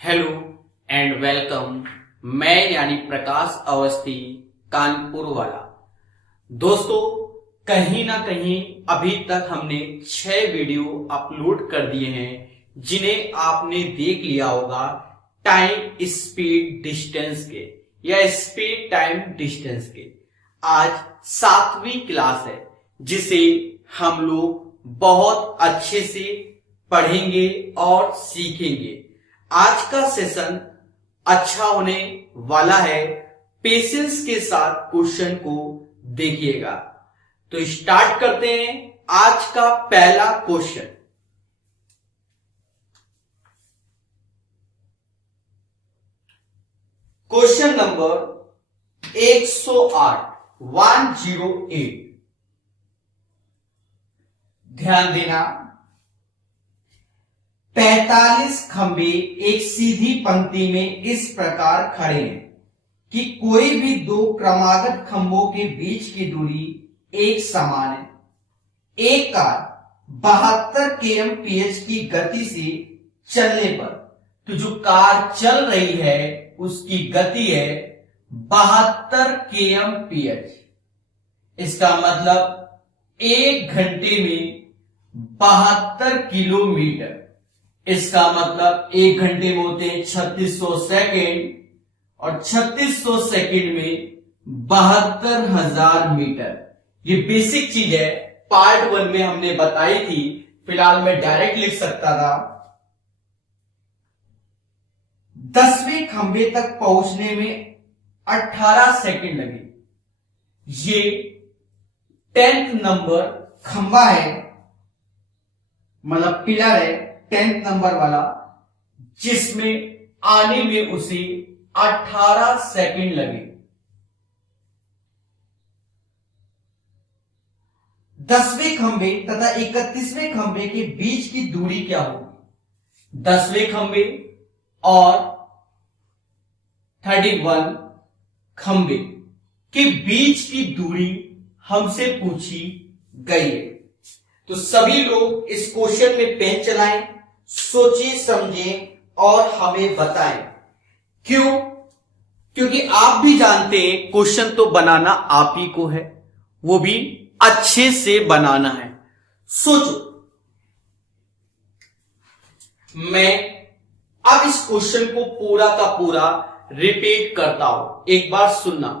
Hello and welcome. मैं यानी प्रकाश अवस्थी, कानपुर वाला। दोस्तों, कहीं ना कहीं अभी तक हमने 6 वीडियो अपलोड कर दिए हैं जिन्हें आपने देख लिया होगा टाइम स्पीड डिस्टेंस के या स्पीड टाइम डिस्टेंस के। आज 7वीं क्लास है जिसे हम लोग बहुत अच्छे से पढ़ेंगे और सीखेंगे। आज का सेशन अच्छा होने वाला है। पेशेंस के साथ क्वेश्चन को देखिएगा। तो स्टार्ट करते हैं आज का पहला क्वेश्चन। Question number 108 108। ध्यान देना। 45 खंबे एक सीधी पंक्ति में इस प्रकार खड़े हैं कि कोई भी दो क्रमागत खंभों के बीच की दूरी एक समान है। एक कार 72 kmph की गति से चलने पर, तो जो कार चल रही है उसकी गति है 72 kmph। इसका मतलब 1 घंटे में 72 किलोमीटर। इसका मतलब 1 घंटे में होते हैं 3600 सेकेंड और 3600 सेकेंड में 72,000 मीटर। ये बेसिक चीज है, पार्ट 1 में हमने बताई थी। फिलहाल मैं डायरेक्ट लिख सकता था। 10वें खंबे तक पहुंचने में 18 सेकेंड लगे। ये 10th नंबर खंबा है, मतलब पिलर है 10th नंबर वाला, जिसमें आने में उसे 18 सेकेंड लगे। 10वें खंबे तथा 31वें खंबे के बीच की दूरी क्या होगी? 10वें खंबे और 31 खंबे के बीच की दूरी हमसे पूछी गई है। तो सभी लोग इस क्वेश्चन में पेन चलाएं, सोचिए समझें और हमें बताएं। क्यों? क्योंकि आप भी जानते हैं क्वेश्चन तो बनाना आप ही को है, वो भी अच्छे से बनाना है। सोचो। मैं अब इस क्वेश्चन को पूरा का पूरा रिपीट करता हूं, एक बार सुनना।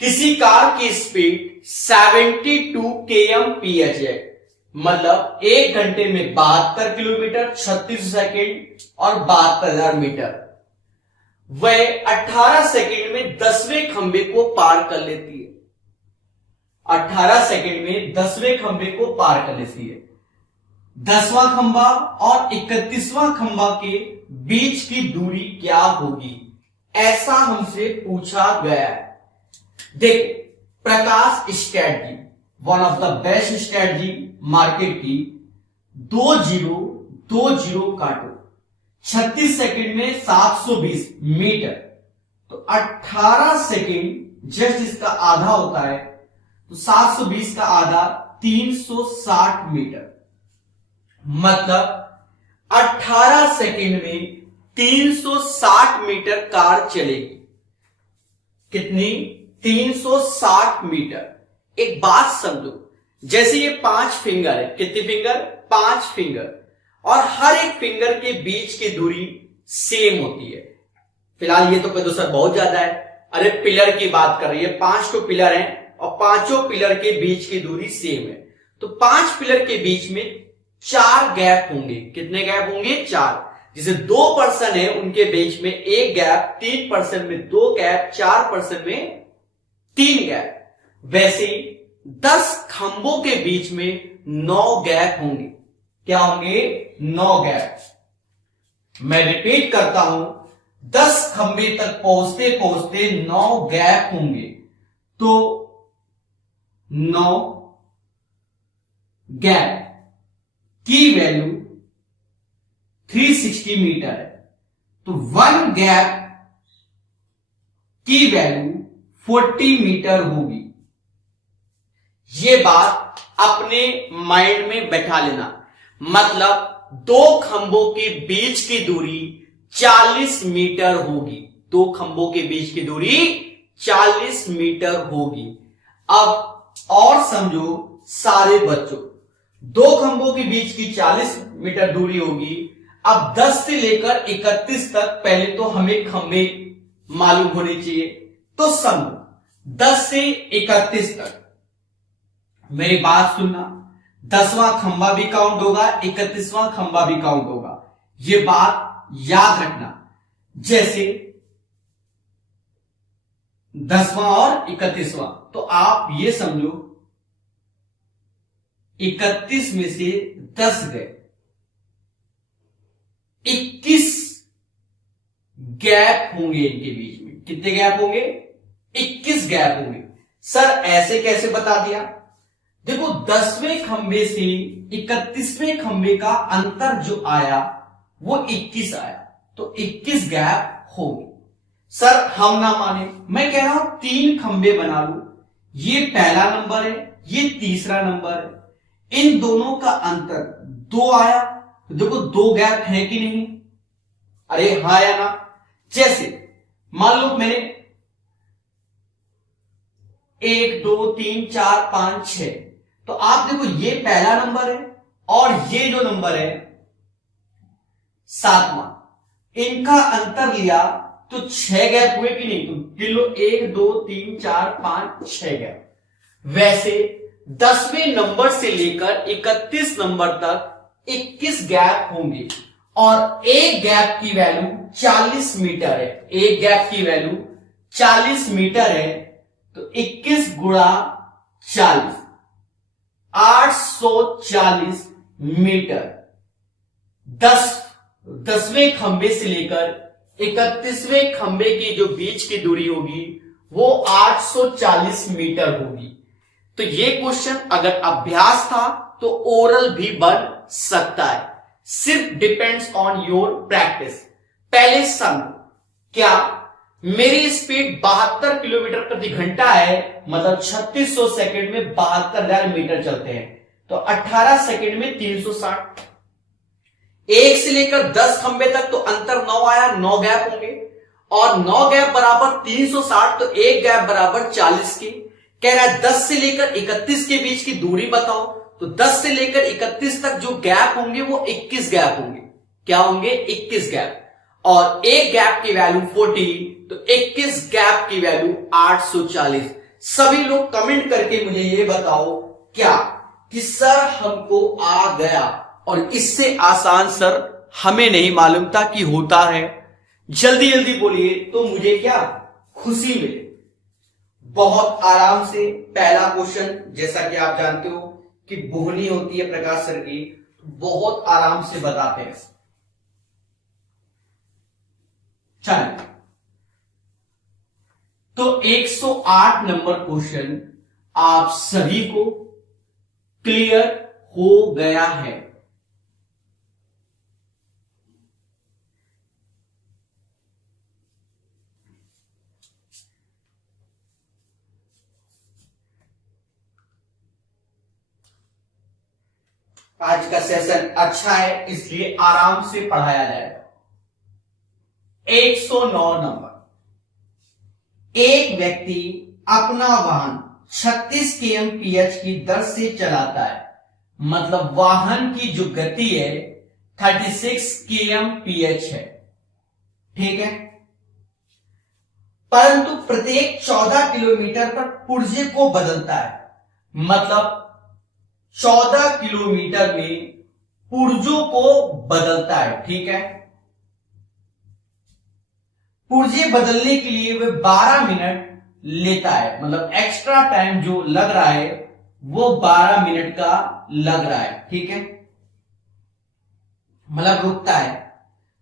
किसी कार की स्पीड 72 kmph है, मतलब 1 घंटे में 72 किलोमीटर, 36 सेकेंड और 72,000 मीटर। वह 18 सेकेंड में 10वें खंबे को पार कर लेती है। 18 सेकेंड में 10वें खंबे को पार कर लेती है। 10वां खंबा और 31वां खंबा के बीच की दूरी क्या होगी, ऐसा हमसे पूछा गया है। देखो, Prakash strategy, one of the best strategy market की। 2 0 काटो, 36 सेकंड में 720 मीटर, तो 18 सेकंड जस्ट इसका आधा होता है, तो 720 का आधा 360 मीटर। मतलब 18 सेकंड में 360 मीटर कार चलेगी। कितनी? 360 मीटर। एक बात समझो, जैसे ये 5 फिंगर है, कितने फिंगर? 5 फिंगर, और हर एक फिंगर के बीच की दूरी सेम होती है। फिलहाल ये तो कह दो सर बहुत ज्यादा है। अरे पिलर की बात कर रही है, 5 तो पिलर हैं और 5 पिलर के बीच की दूरी सेम है। तो 5 पिलर के बीच में 4 गैप होंगे। कितने गैप होंगे? 4। जैसे 2 पर्सन है उनके बीच में 1 गैप, 3 पर्सन में 2 गैप, 4 पर्सन में 3 गैप। वैसे 10 खंभों के बीच में 9 गैप होंगे। क्या होंगे? 9 गैप। मैं रिपीट करता हूं, 10 खंभे तक पहुंचते पहुंचते 9 गैप होंगे। तो 9 गैप की वैल्यू 360 मीटर है। तो 1 गैप की वैल्यू 40 मीटर होगी। ये बात अपने माइंड में बैठा लेना। मतलब दो खंभों के बीच की दूरी 40 मीटर होगी। दो खंभों के बीच की दूरी 40 मीटर होगी। अब और समझो सारे बच्चों, दो खंभों के बीच की 40 मीटर दूरी होगी। अब 10 से लेकर 31 तक पहले तो हमें खंभे मालूम होने चाहिए। तो समझो 10 से 31 तक, मेरी बात सुनना, 10वां खंभा भी काउंट होगा, 31वां खंभा भी काउंट होगा। ये बात याद रखना। जैसे 10वां और 31वां, तो आप ये समझो 31 में से 10 गए, 21 गैप होंगे इनके बीच में। कितने गैप होंगे? 21 गैप होंगे। सर ऐसे कैसे बता दिया? देखो 10वें खंभे से 31वें खंभे का अंतर जो आया वो 21 आया, तो 21 गैप होंगे। सर हम ना माने, मैं कह रहा हूं 3 खंभे बना लो, ये पहला नंबर है, ये तीसरा नंबर है, इन दोनों का अंतर 2 आया, तो देखो 2 गैप है कि नहीं? अरे हाँ या ना? जैसे मान लो मैंने 1 2 3 4 5 6, तो आप देखो ये पहला नंबर है और ये जो नंबर है 7वां, इनका अंतर लिया तो 6 गैप हुए कि नहीं? तो गिन लो 1 2 3 4 5 6 गैप। वैसे 10वें नंबर से लेकर 31 नंबर तक 21 गैप होंगे और एक गैप की वैल्यू 40 मीटर है। एक गैप की वैल्यू 40 मीटर है, तो 21 गुणा 40, 840 मीटर। 10वें खंबे से लेकर 31वें खंबे की जो बीच की दूरी होगी वो 840 मीटर होगी। तो ये क्वेश्चन अगर अभ्यास था तो ओरल भी बन सकता है, सिर्फ डिपेंड्स ऑन योर प्रैक्टिस। पहले समझो, क्या मेरी स्पीड 72 किलोमीटर प्रति घंटा है, मतलब 3600 सेकंड में 72,000 मीटर चलते हैं, तो 18 सेकंड में 360। 1 से लेकर 10 खंबे तक तो अंतर 9 आया, 9 गैप होंगे, और 9 गैप बराबर 360, तो एक गैप बराबर 40 की। कह रहा है 10 से लेकर 31 के बीच की दूरी बताओ, तो 10 से लेकर 31 तक जो गैप होंगे वो 21 गैप होंगे। क्या होंगे? 21 गैप। और एक गैप की वैल्यू 40, तो 21 गैप की वैल्यू 840। सभी लोग कमेंट करके मुझे ये बताओ क्या कि सर हमको आ गया, और इससे आसान सर हमें नहीं मालूम था कि होता है। जल्दी जल्दी बोलिए तो मुझे क्या खुशी मिले। बहुत आराम से पहला क्वेश्चन, जैसा कि आप जानते हो कि बोहनी होती है प्रकाश सर की, बहुत आराम से बताते हैं। चलिए, तो 108 नंबर क्वेश्चन आप सभी को क्लियर हो गया है। आज का सेशन अच्छा है इसलिए आराम से पढ़ाया जाएगा। 109 नंबर, एक व्यक्ति अपना वाहन 36 kmph की दर से चलाता है, मतलब वाहन की जो गति है 36 kmph है, ठीक है, परंतु प्रत्येक 14 किलोमीटर पर पुर्जे को बदलता है, मतलब 14 किलोमीटर में पुर्जों को बदलता है, ठीक है। पुर्जे बदलने के लिए वह 12 मिनट लेता है, मतलब एक्स्ट्रा टाइम जो लग रहा है वो 12 मिनट का लग रहा है, ठीक है, मतलब रुकता है।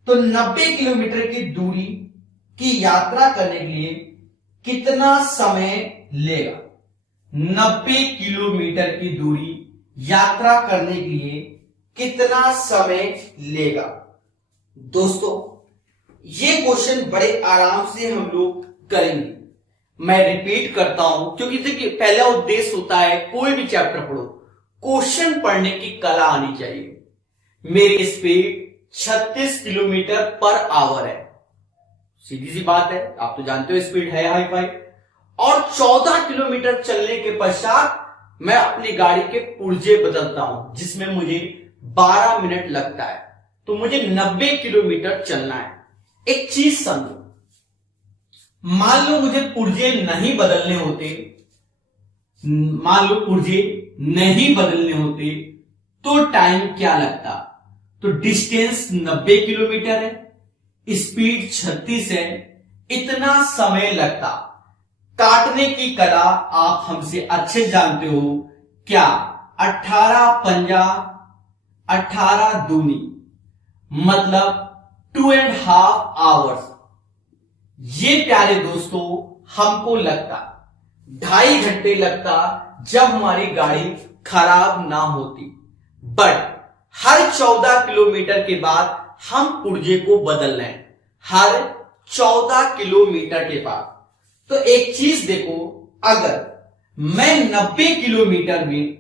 तो 90 किलोमीटर की दूरी की यात्रा करने के लिए कितना समय लेगा? 90 किलोमीटर की दूरी यात्रा करने के लिए कितना समय लेगा? दोस्तों ये क्वेश्चन बड़े आराम से हम लोग करेंगे। मैं रिपीट करता हूं क्योंकि देखिए पहला उद्देश्य होता है कोई भी चैप्टर पढ़ो, क्वेश्चन पढ़ने की कला आनी चाहिए। मेरी स्पीड 36 किलोमीटर पर आवर है। सीधी सी बात है, आप तो जानते हो स्पीड है हाई फाई। और 14 किलोमीटर चलने के पश्चात मैं अपनी गाड़ी के पुर्जे बदलता हूं, जिसमें मुझे 12 मिनट लगता है। तो मुझे 90 किलोमीटर चलना है। एक चीज समझो, मान लो मुझे पुर्जे नहीं बदलने होते, तो टाइम क्या लगता? तो डिस्टेंस 90 किलोमीटर है, स्पीड 36 है, इतना समय लगता। काटने की कला आप हमसे अच्छे जानते हो क्या? 18 पंजा 18 दूनी मतलब 2.5 आवर्स। ये प्यारे दोस्तों हमको लगता 2.5 घंटे लगता जब हमारी गाड़ी खराब ना होती। बट हर 14 किलोमीटर के बाद हम पुर्जे को बदल रहे हैं, हर 14 किलोमीटर के बाद। तो एक चीज देखो, अगर मैं 90 किलोमीटर में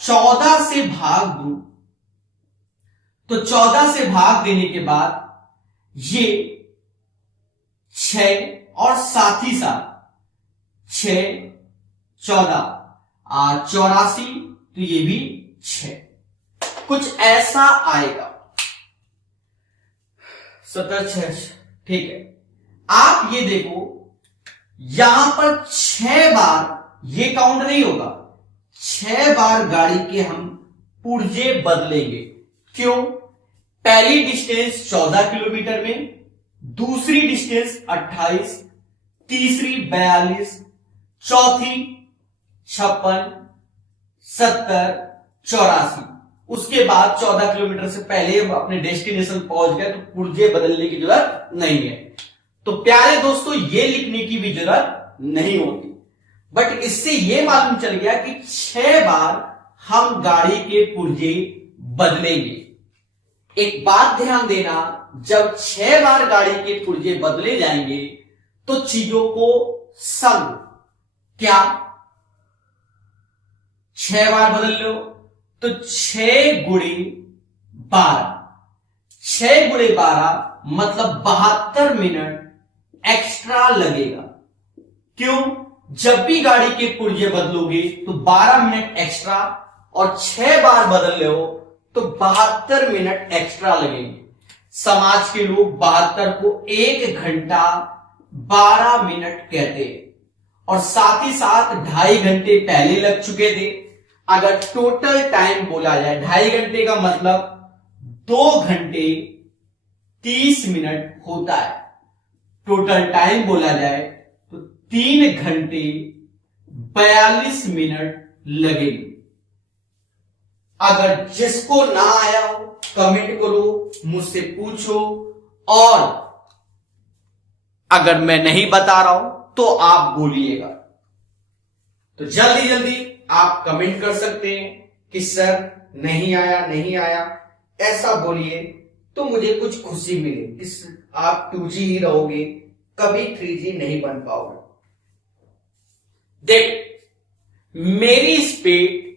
14 से भाग दूं, तो 14 से भाग देने के बाद ये 6 और साथ ही साथ 6 14 84, तो ये भी 6, कुछ ऐसा आएगा। 17 6, ठीक है। आप ये देखो, यहां पर 6 बार ये काउंट नहीं होगा, 6 बार गाड़ी के हम पुर्जे बदलेंगे। क्यों? पहली डिस्टेंस 14 किलोमीटर में, दूसरी डिस्टेंस 28, तीसरी 42, चौथी 56, 70, 84। उसके बाद 14 किलोमीटर से पहले हम अपने डेस्टिनेशन पहुंच गए, तो पुर्जे बदलने की जरूरत नहीं है। तो प्यारे दोस्तों, ये लिखने की भी जरूरत नहीं होती। बट इससे ये मालूम चल गया कि 6 बार हम गाड़ी के पुर्जे बदलेंगे। एक बात ध्यान देना, जब 6 बार गाड़ी के पुर्जे बदले जाएंगे तो चीजों को समझो। क्या 6 बार बदल लो? तो 6 गुणे 12, 6 गुणे 12 मतलब 72 मिनट एक्स्ट्रा लगेगा। क्यों? जब भी गाड़ी के पुर्जे बदलोगे तो 12 मिनट एक्स्ट्रा, और 6 बार बदल रहे हो तो 72 मिनट एक्स्ट्रा लगेंगे। समाज के लोग 72 को 1 घंटा 12 मिनट कहते हैं, और साथ ही साथ 2.5 घंटे पहले लग चुके थे। अगर टोटल टाइम बोला जाए, 2.5 घंटे का मतलब 2 घंटे 30 मिनट होता है। टोटल टाइम बोला जाए तो 3 घंटे 42 मिनट लगेंगे। अगर जिसको ना आया हो कमेंट करो, मुझसे पूछो, और अगर मैं नहीं बता रहा हूं तो आप बोलिएगा। तो जल्दी जल्दी आप कमेंट कर सकते हैं कि सर नहीं आया, नहीं आया, ऐसा बोलिए तो मुझे कुछ खुशी मिले कि आप 2G ही रहोगे, कभी 3G नहीं बन पाओगे। देख, मेरी स्पीड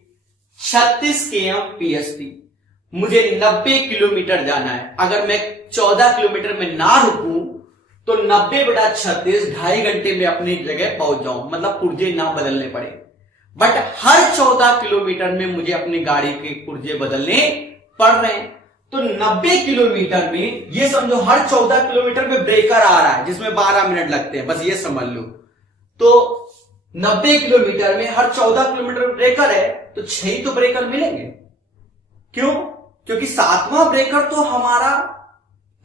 36 km/h थी, मुझे 90 किलोमीटर जाना है। अगर मैं 14 किलोमीटर में ना रुकूं तो 90/36 2.5 घंटे में अपनी जगह पहुंच जाऊं, मतलब पुर्जे ना बदलने पड़े। बट हर 14 किलोमीटर में मुझे अपनी गाड़ी के पुर्जे बदलने पड़ रहे हैं। तो 90 किलोमीटर में ये समझो हर 14 किलोमीटर में ब्रेकर आ रहा है जिसमें 12 मिनट लगते हैं, बस ये समझ लो। तो 90 किलोमीटर में हर 14 किलोमीटर ब्रेकर है, तो 6 ही तो ब्रेकर मिलेंगे। क्यों? क्योंकि 7वां ब्रेकर तो हमारा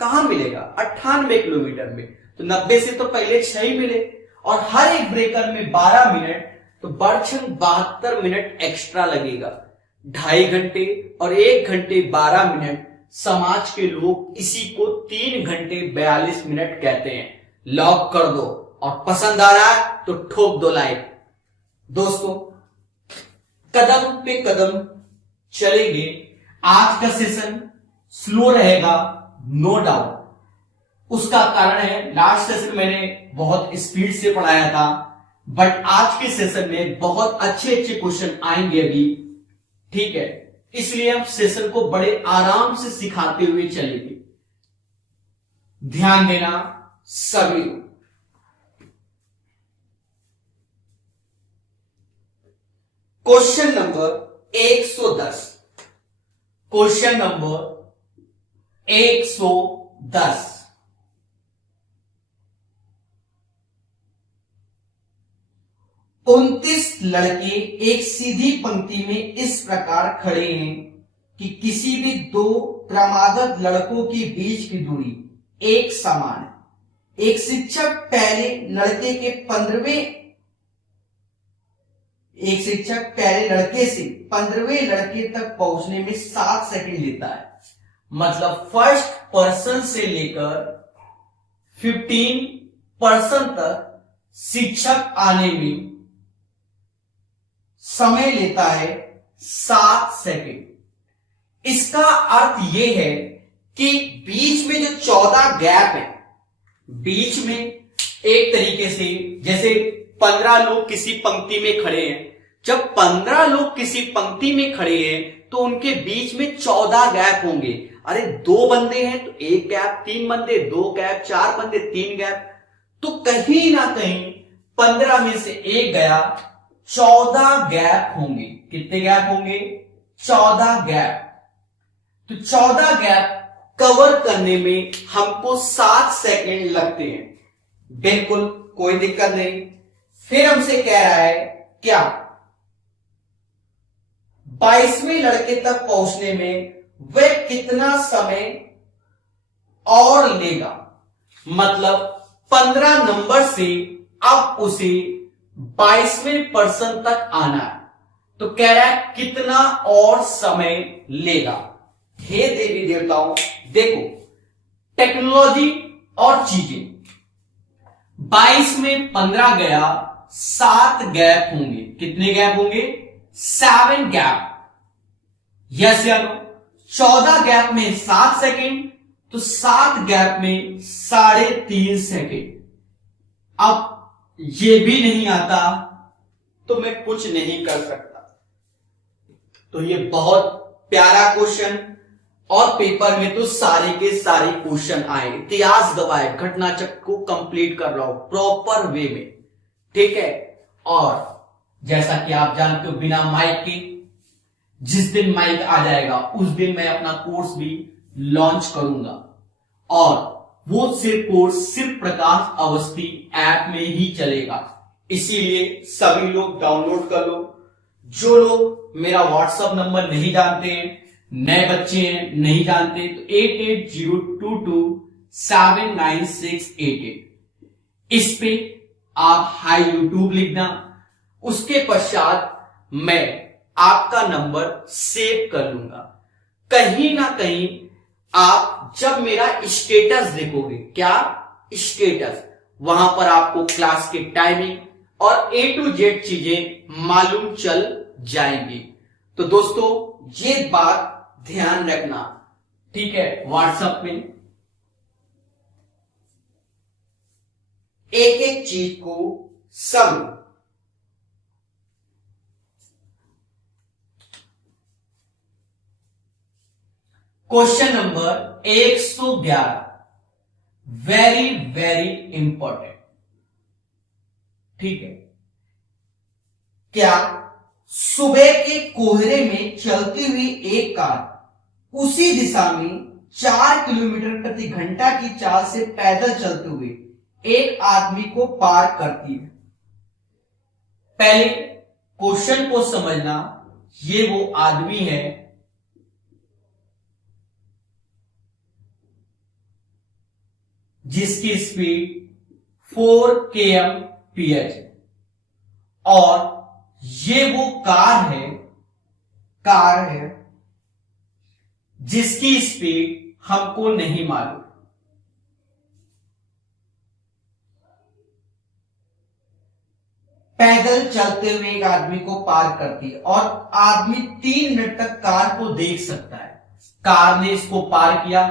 कहां मिलेगा? 98 किलोमीटर में। तो 90 से तो पहले 6 ही मिले, और हर एक ब्रेकर में 12 मिनट, तो बर्छन 72 मिनट एक्स्ट्रा लगेगा। 2.5 घंटे और 1 घंटे 12 मिनट, समाज के लोग इसी को 3 घंटे 42 मिनट कहते हैं। लॉक कर दो, और पसंद आ रहा है तो ठोक दो लाइक। दोस्तों, कदम पे कदम चलेंगे। आज का सेशन स्लो रहेगा, नो डाउट। उसका कारण है, लास्ट सेशन मैंने बहुत स्पीड से पढ़ाया था, बट आज के सेशन में बहुत अच्छे अच्छे क्वेश्चन आएंगे अभी, ठीक है। इसलिए हम सेशन को बड़े आराम से सिखाते हुए चलेंगे। ध्यान देना सभी लोग। Question number 110, question number 110। उनतीस लड़के एक सीधी पंक्ति में इस प्रकार खड़े हैं कि किसी भी दो क्रमागत लड़कों के बीच की दूरी एक समान है। एक शिक्षक पहले लड़के से 15वें लड़के तक पहुंचने में 7 सेकंड लेता है। मतलब फर्स्ट पर्सन से लेकर 15% तक शिक्षक आने में समय लेता है 7 सेकंड। इसका अर्थ यह है कि बीच में जो 14 गैप है, बीच में एक तरीके से जैसे 15 लोग किसी पंक्ति में खड़े हैं, जब 15 लोग किसी पंक्ति में खड़े हैं तो उनके बीच में 14 गैप होंगे। अरे 2 बंदे हैं तो 1 गैप, 3 बंदे 2 गैप, 4 बंदे 3 गैप, तो कहीं ना कहीं 15 में से 1 गया, 14 गैप होंगे। कितने गैप होंगे? 14 गैप। तो 14 गैप कवर करने में हमको 7 सेकंड लगते हैं। बिल्कुल कोई दिक्कत नहीं। फिर हमसे कह रहा है क्या 22वें लड़के तक पहुंचने में वह कितना समय और लेगा। मतलब 15 नंबर से अब उसे 22वें पर्सन तक आना है, तो कह रहा है कितना और समय लेगा। हे देवी देवताओं, देखो टेक्नोलॉजी और चीजें, 22 में 15 गया, 7 गैप होंगे। कितने गैप होंगे? 7 गैप। यस या नो? 14 गैप में 7 सेकेंड, तो 7 गैप में 3.5 सेकेंड। अब ये भी नहीं आता तो मैं कुछ नहीं कर सकता। तो ये बहुत प्यारा क्वेश्चन, और पेपर में तो सारे के सारे क्वेश्चन आए। इतिहास गवाए, घटना चक्र को कंप्लीट कर रहा हूं प्रॉपर वे में, ठीक है। और जैसा कि आप जानते हो, बिना माइक के जिस दिन माइक आ जाएगा उस दिन मैं अपना कोर्स भी लॉन्च करूंगा, और वो कोर्स सिर्फ प्रकाश अवस्थी ऐप में ही चलेगा। इसीलिए सभी लोग डाउनलोड कर लो। जो लोग मेरा व्हाट्सएप नंबर नहीं जानते हैं, नए बच्चे हैं नहीं जानते, तो 8802279688 इस पे आप हाई यूट्यूब लिखना। उसके पश्चात मैं आपका नंबर सेव कर लूंगा। कहीं ना कहीं आप जब मेरा स्टेटस देखोगे, क्या स्टेटस, वहां पर आपको क्लास के टाइमिंग और A to Z चीजें मालूम चल जाएंगी। तो दोस्तों ये बात ध्यान रखना, ठीक है। व्हाट्सएप में एक एक चीज को सब question number 111, very very important, ठीक है। क्या सुबह के कोहरे में चलती हुई एक कार उसी दिशा में 4 किलोमीटर प्रति घंटा की चाल से पैदल चलते हुए एक आदमी को पार करती है? पहले क्वेश्चन को समझना, ये वो आदमी है जिसकी स्पीड 4 km/h है, और ये वो कार है जिसकी स्पीड हमको नहीं मालूम। पैदल चलते हुए एक आदमी को पार करती है, और आदमी 3 मिनट तक कार को देख सकता है। कार ने इसको पार किया,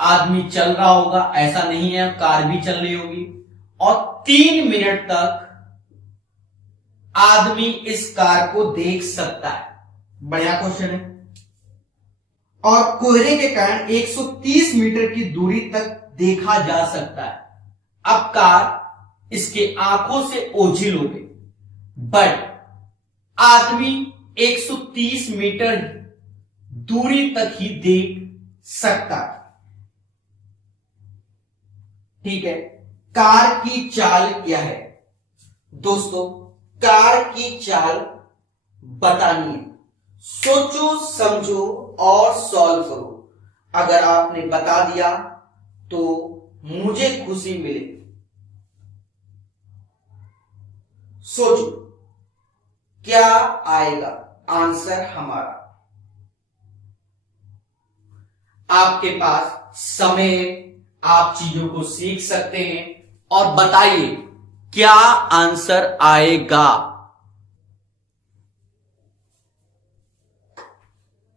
आदमी चल रहा होगा, ऐसा नहीं है, कार भी चल रही होगी, और 3 मिनट तक आदमी इस कार को देख सकता है। बढ़िया क्वेश्चन है, और कोहरे के कारण 130 मीटर की दूरी तक देखा जा सकता है। अब कार इसके आंखों से ओझिल हो गई, बट आदमी 130 मीटर दूरी तक ही देख सकता है। ठीक है, कार की चाल क्या है दोस्तों? कार की चाल बतानी है। सोचो समझो और सॉल्व करो। अगर आपने बता दिया तो मुझे खुशी मिलेगी। सोचो क्या आएगा आंसर हमारा। आपके पास समय है, आप चीजों को सीख सकते हैं और बताइए क्या आंसर आएगा।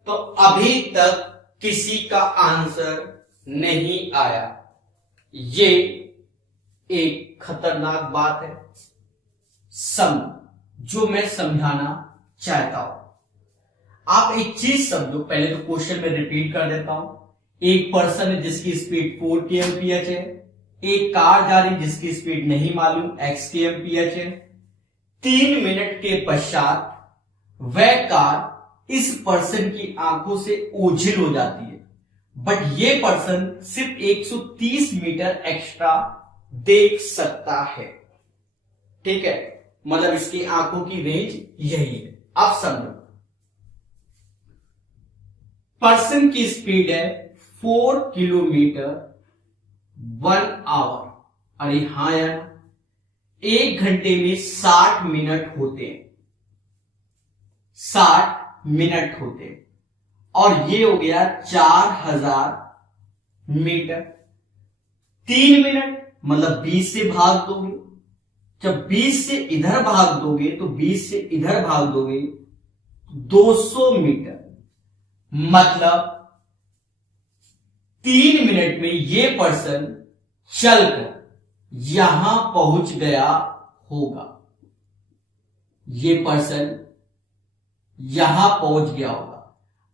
तो अभी तक किसी का आंसर नहीं आया, ये एक खतरनाक बात है। जो मैं समझाना चाहता हूं, आप एक चीज समझो। पहले तो क्वेश्चन में रिपीट कर देता हूं। एक पर्सन है जिसकी स्पीड 4 kmph है, एक कार जा रही जिसकी स्पीड नहीं मालूम x kmph है। 3 मिनट के पश्चात वह कार इस पर्सन की आंखों से ओझिल हो जाती है, बट ये पर्सन सिर्फ 130 मीटर एक्स्ट्रा देख सकता है। ठीक है, मतलब इसकी आंखों की रेंज यही है। अब समझो, पर्सन की स्पीड है 4 किलोमीटर 1 आवर। अरे हां यार, 1 घंटे में 60 मिनट होते हैं, 60 मिनट होते हैं। और ये हो गया 4000 मीटर। 3 मिनट मतलब 20 से भाग दोगे, जब 20 से इधर भाग दोगे तो 20 से इधर भाग दोगे 200 मीटर। मतलब 3 मिनट में ये पर्सन चलकर यहां पहुंच गया होगा। ये पर्सन यहां पहुंच गया होगा।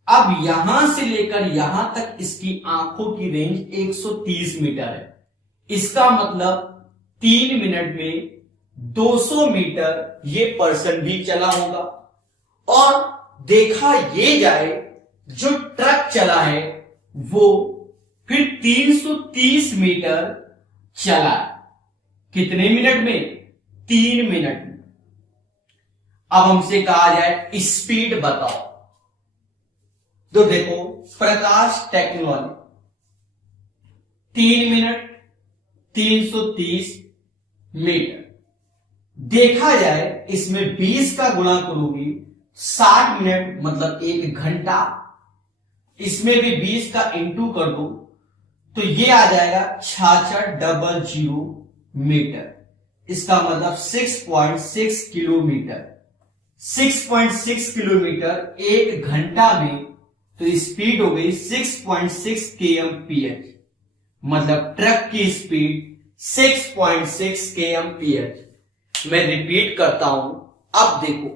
अब यहां से लेकर यहां तक इसकी आंखों की रेंज 130 मीटर है। इसका मतलब 3 मिनट में 200 मीटर ये पर्सन भी चला होगा। और देखा ये जाए, जो ट्रक चला है वो फिर 330 मीटर चला। कितने मिनट में? 3 मिनट में। अब हमसे कहा जाए स्पीड बताओ, तो देखो प्रकाश टेक्नोलॉजी 3 मिनट 330 मीटर। देखा जाए इसमें 20 का गुणा करोगी 60 मिनट मतलब 1 घंटा। इसमें भी 20 का इंटू कर दो तो ये आ जाएगा 6600 मीटर। इसका मतलब 6.6 किलोमीटर। 6.6 किलोमीटर 1 घंटा में, तो स्पीड हो गई 6.6 kmph। मतलब ट्रक की स्पीड 6.6 kmph। मैं रिपीट करता हूं। अब देखो,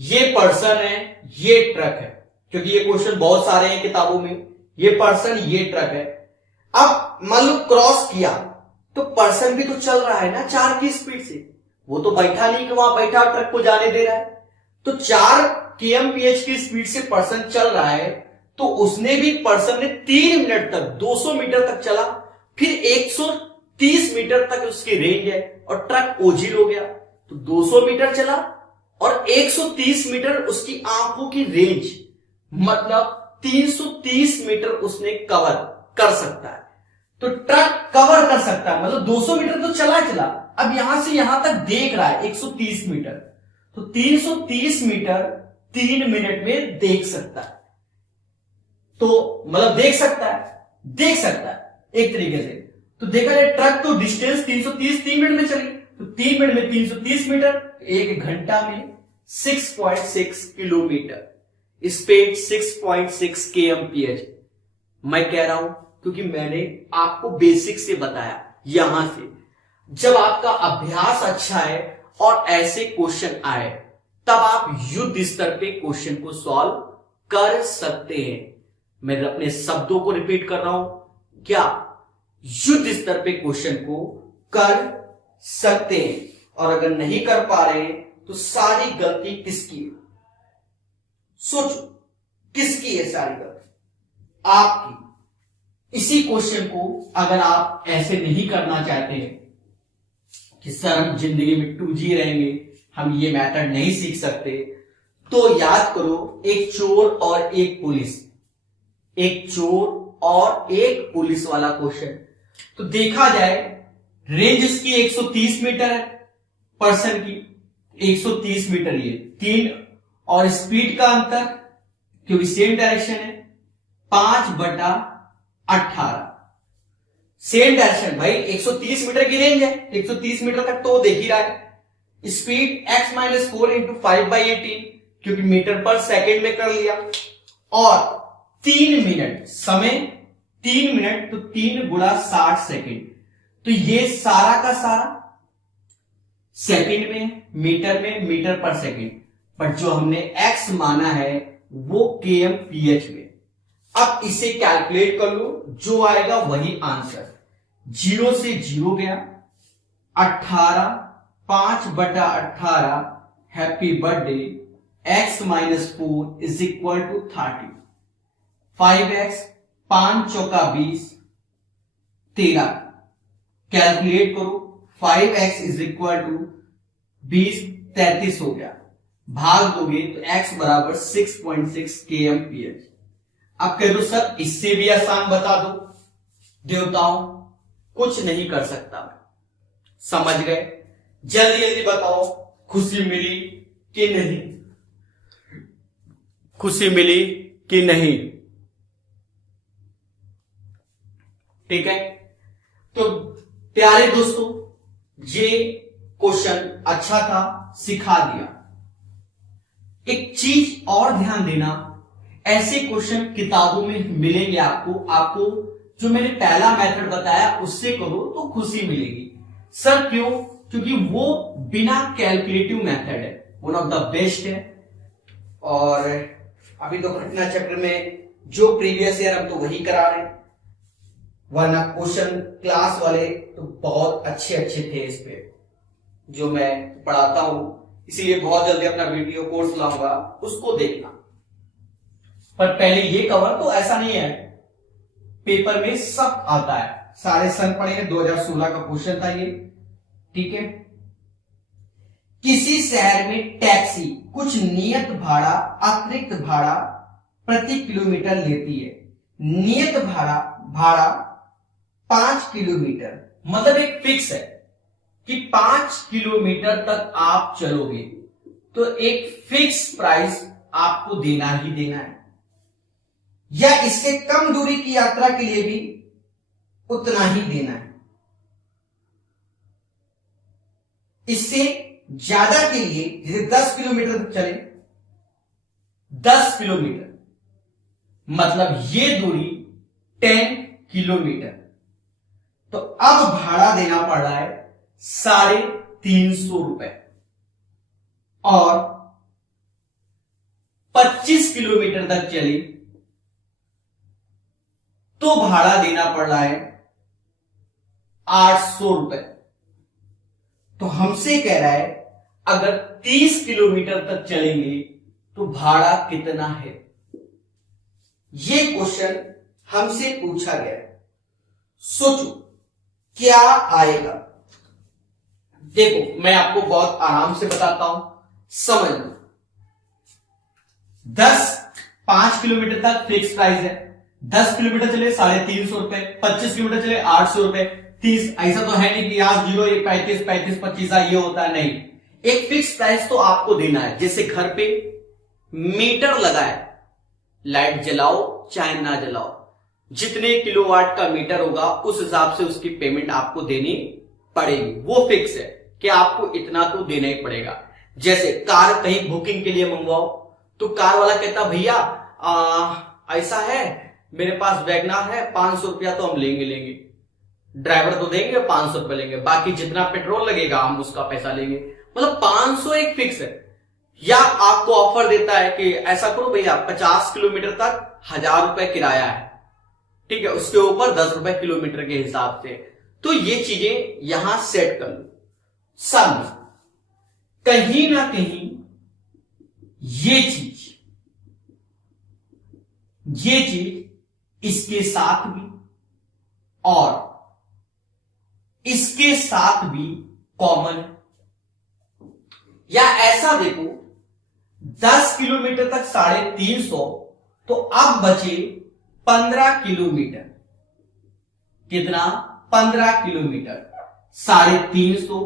ये पर्सन है, ये ट्रक है, क्योंकि ये क्वेश्चन बहुत सारे हैं किताबों में। ये पर्सन, ये ट्रक है। अब मान लो क्रॉस किया तो पर्सन भी तो चल रहा है ना 4 की स्पीड से। वो तो बैठा नहीं कि वहां बैठा ट्रक को जाने दे रहा है। तो 4 kmph की स्पीड से पर्सन चल रहा है, तो उसने भी, पर्सन ने 3 मिनट तक 200 मीटर तक चला, फिर 130 मीटर तक उसकी रेंज है और ट्रक ओझिल हो गया। तो 200 मीटर चला और 130 मीटर उसकी आंखों की रेंज, मतलब 330 मीटर उसने कवर कर सकता है। तो ट्रक कवर कर सकता है, मतलब 200 मीटर तो चला। अब यहां से यहां तक देख रहा है 130 मीटर, तो 330 मीटर 3 मिनट में देख सकता है। तो मतलब देख सकता है एक तरीके से। तो देखा जाए ट्रक तो डिस्टेंस 330 3 मिनट में चली, तो 3 मिनट में 330 मीटर, 1 घंटा में 6.6 किलोमीटर। Speed 6.6 kmph। मैं कह रहा हूं क्योंकि मैंने आपको बेसिक से बताया। यहां से जब आपका अभ्यास अच्छा है और ऐसे क्वेश्चन आए, तब आप युद्ध स्तर पे क्वेश्चन को सॉल्व कर सकते हैं। मैं अपने शब्दों को रिपीट कर रहा हूं, क्या युद्ध स्तर पे क्वेश्चन को कर सकते हैं। और अगर नहीं कर पा रहे हैं तो सारी गलती किसकी है? सोचो, किसकी है सारी गलती? आपकी। इसी क्वेश्चन को अगर आप ऐसे नहीं करना चाहते हैं कि सर हम जिंदगी में 2G रहेंगे, हम ये मेथड नहीं सीख सकते, तो याद करो एक चोर और एक पुलिस, एक चोर और एक पुलिस वाला क्वेश्चन। तो देखा जाए रेंज इसकी 130 मीटर है, पर्सन की 130 मीटर, ये 3 और स्पीड का अंतर क्योंकि सेम डायरेक्शन है 5/18। सेम डायरेक्शन भाई, 130 मीटर की रेंज है, 130 मीटर तक तो देख ही रहा है। स्पीड x-4 इंटू 5/18 क्योंकि मीटर पर सेकेंड में कर लिया, और 3 मिनट समय, 3 मिनट तो 3 गुणा 60 सेकेंड, तो ये सारा का सारा सेकेंड में, मीटर में, मीटर पर सेकेंड, पर जो हमने x माना है वो kmph में। अब इसे कैलकुलेट कर लो, जो आएगा वही आंसर। 0 से 0 गया, 18, 5/18, happy birthday, x-4 is equal to 30, 5x, 5 चौका 20, 13, कैलकुलेट करो, 5x इज इक्वल टू 20, 33 हो गया, भाग दोगे तो x बराबर 6.6 kmph। अब कह दो सर इससे भी आसान बता दो। देवताओं कुछ नहीं कर सकता, समझ गए? जल्दी जल्दी बताओ, खुशी मिली कि नहीं? खुशी मिली कि नहीं? ठीक है, तो प्यारे दोस्तों ये क्वेश्चन अच्छा था, सिखा दिया। एक चीज और ध्यान देना, ऐसे क्वेश्चन किताबों में मिलेंगे आपको जो मैंने पहला मेथड बताया उससे करो तो खुशी मिलेगी। सर क्यों? क्योंकि वो बिना कैलकुलेटिव मेथड है, वन ऑफ द बेस्ट है। और अभी तो घटना चक्र में जो प्रीवियस ईयर हम तो वही करा रहे हैं, वरना क्वेश्चन क्लास वाले तो बहुत अच्छे अच्छे थे इस पे जो मैं पढ़ाता हूं, इसीलिए बहुत जल्दी अपना वीडियो कोर्स लाऊंगा, उसको देखना। पर पहले ये कवर तो ऐसा नहीं है, पेपर में सब आता है, सारे सन पढ़ेंगे, 2016 का क्वेश्चन था ये। ठीक है, किसी शहर में टैक्सी कुछ नियत भाड़ा, अतिरिक्त भाड़ा प्रति किलोमीटर लेती है। नियत भाड़ा 5 किलोमीटर, मतलब एक फिक्स है कि 5 किलोमीटर तक आप चलोगे तो एक फिक्स प्राइस आपको देना ही देना है, या इससे कम दूरी की यात्रा के लिए भी उतना ही देना है। इससे ज्यादा के लिए जैसे 10 किलोमीटर तक चले, 10 किलोमीटर मतलब ये दूरी 10 किलोमीटर, तो अब भाड़ा देना पड़ रहा है 350 रुपए। और 25 किलोमीटर तक चली तो भाड़ा देना पड़ रहा है 800 रुपए। तो हमसे कह रहा है अगर 30 किलोमीटर तक चलेंगे तो भाड़ा कितना है? ये क्वेश्चन हमसे पूछा गया है। सोचो क्या आएगा। देखो मैं आपको बहुत आराम से बताता हूं, समझ लो। 5 किलोमीटर तक फिक्स प्राइस है, 10 किलोमीटर चले 350 रुपए, 25 किलोमीटर चले 800 रुपए, 30 ऐसा तो है नहीं कि आज 0 1 35 35 25 ये होता है, नहीं। एक फिक्स प्राइस तो आपको देना है। जैसे घर पे मीटर लगा है, लाइट जलाओ चाहे ना जलाओ, जितने किलोवाट का मीटर होगा उस हिसाब से उसकी पेमेंट आपको देनी पड़ेगी, वो फिक्स है कि आपको इतना तो देना ही पड़ेगा। जैसे कार कहीं बुकिंग के लिए मंगवाओ तो कार वाला कहता भैया ऐसा है मेरे पास वैगनार है, 500 रुपया तो हम लेंगे, ड्राइवर तो देंगे 500 रुपए लेंगे, बाकी जितना पेट्रोल लगेगा हम उसका पैसा लेंगे। मतलब 500 एक फिक्स है। या आपको ऑफर देता है कि ऐसा करो भैया 50 किलोमीटर तक 1000 रुपए किराया है, ठीक है, उसके ऊपर 10 रुपए किलोमीटर के हिसाब से। तो ये चीजें यहां सेट कर लो। सब कहीं ना कहीं ये चीज इसके साथ भी और इसके साथ भी कॉमन है। या ऐसा देखो 10 किलोमीटर तक 350, तो अब बचे 15 किलोमीटर। कितना? 15 किलोमीटर। 350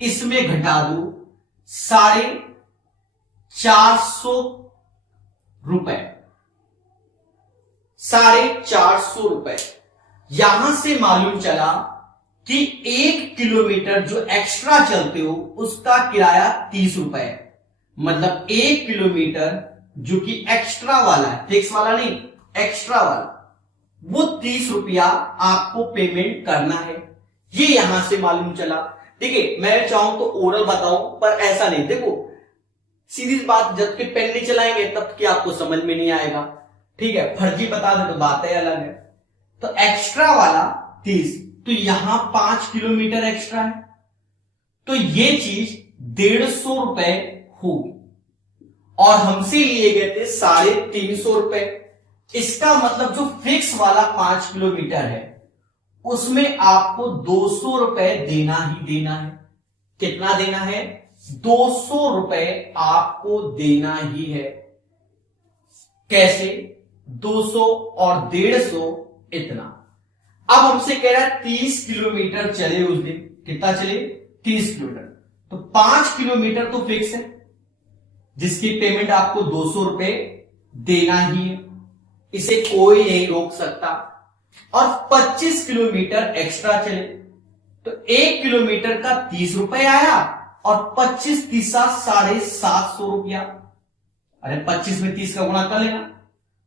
इसमें घटा दो 450 रुपए। 450 रुपए। यहां से मालूम चला कि 1 किलोमीटर जो एक्स्ट्रा चलते हो उसका किराया 30 रुपए है। मतलब 1 किलोमीटर जो कि एक्स्ट्रा वाला है, फिक्स वाला नहीं, एक्स्ट्रा वाला, वो 30 रुपया आपको पेमेंट करना है। ये यहां से मालूम चला। देखिए मैं चाहूं तो ओरल बताऊं, पर ऐसा नहीं। देखो सीधी बात, जब तक पेन नहीं चलाएंगे तब तक आपको समझ में नहीं आएगा, ठीक है। फर्जी बता दे तो बात है अलग है। तो एक्स्ट्रा वाला 30, तो यहां 5 किलोमीटर एक्स्ट्रा है, तो ये चीज 150 रुपए होगी। और हमसे लिए गए थे 350 रुपए। इसका मतलब जो फिक्स वाला 5 किलोमीटर है उसमें आपको 200 रुपए देना ही देना है। कितना देना है? 200 रुपए आपको देना ही है। कैसे? 200 और 150 इतना। अब हमसे कह रहा है 30 किलोमीटर चले उस दिन। कितना चले? 30 किलोमीटर। तो 5 किलोमीटर तो फिक्स है जिसकी पेमेंट आपको 200 रुपए देना ही है, इसे कोई नहीं रोक सकता। और 25 किलोमीटर एक्स्ट्रा चले तो 1 किलोमीटर का 30 रुपए आया और 25 तीसा 750 रुपया। अरे 25 में 30 का गुणा कर लेना,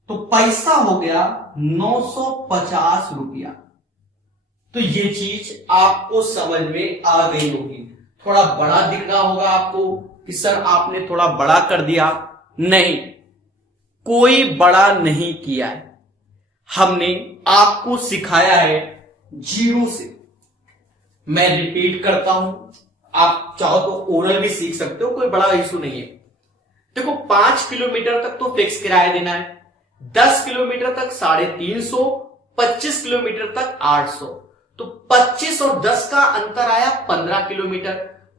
तो पैसा हो गया 950 रुपया। तो ये चीज आपको समझ में आ गई होगी। थोड़ा बड़ा दिख रहा होगा आपको कि सर आपने थोड़ा बड़ा कर दिया। नहीं, कोई बड़ा नहीं किया है। हमने आपको सिखाया है जीरो से। मैं रिपीट करता हूं, आप चाहो तो ओरल भी सीख सकते हो, कोई बड़ा इशू नहीं है। देखो 5 किलोमीटर तक तो फिक्स किराया देना है, 10 किलोमीटर तक 350, 25 किलोमीटर तक 800। तो 25 और 10 का अंतर आया 15 किलोमीटर।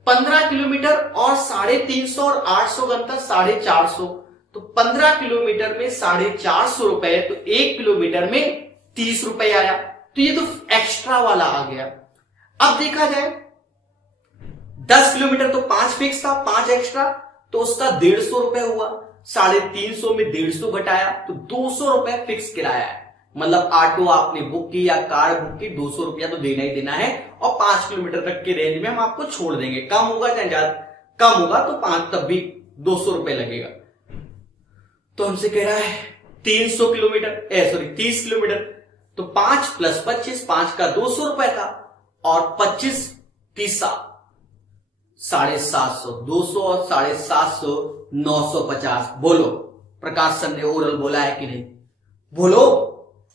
15 किलोमीटर और 350 और 800 का अंतर 450। तो 15 किलोमीटर में 450 रुपए, तो 1 किलोमीटर में 30 रुपए आया। तो ये तो एक्स्ट्रा वाला आ गया। अब देखा जाए 10 किलोमीटर तो 5 फिक्स था, 5 एक्स्ट्रा, तो उसका 150 रुपए हुआ। 350 में 150 घटाया तो 200 रुपए फिक्स किराया है। मतलब ऑटो आपने बुक की या कार बुक की, 200 रुपया तो देना ही देना है। और 5 किलोमीटर तक के रेंज में हम आपको छोड़ देंगे। कम होगा चाहे ज्यादा, कम होगा तो 5 तब भी 200 रुपए लगेगा। तो हमसे कह रहा है 300 किलोमीटर, 30 किलोमीटर, तो 5 + 25, 5 का 200 रुपए था और 25 तीसा 750, 200 और 750, 950। बोलो प्रकाश सर ने ओरल बोला है कि नहीं? बोलो,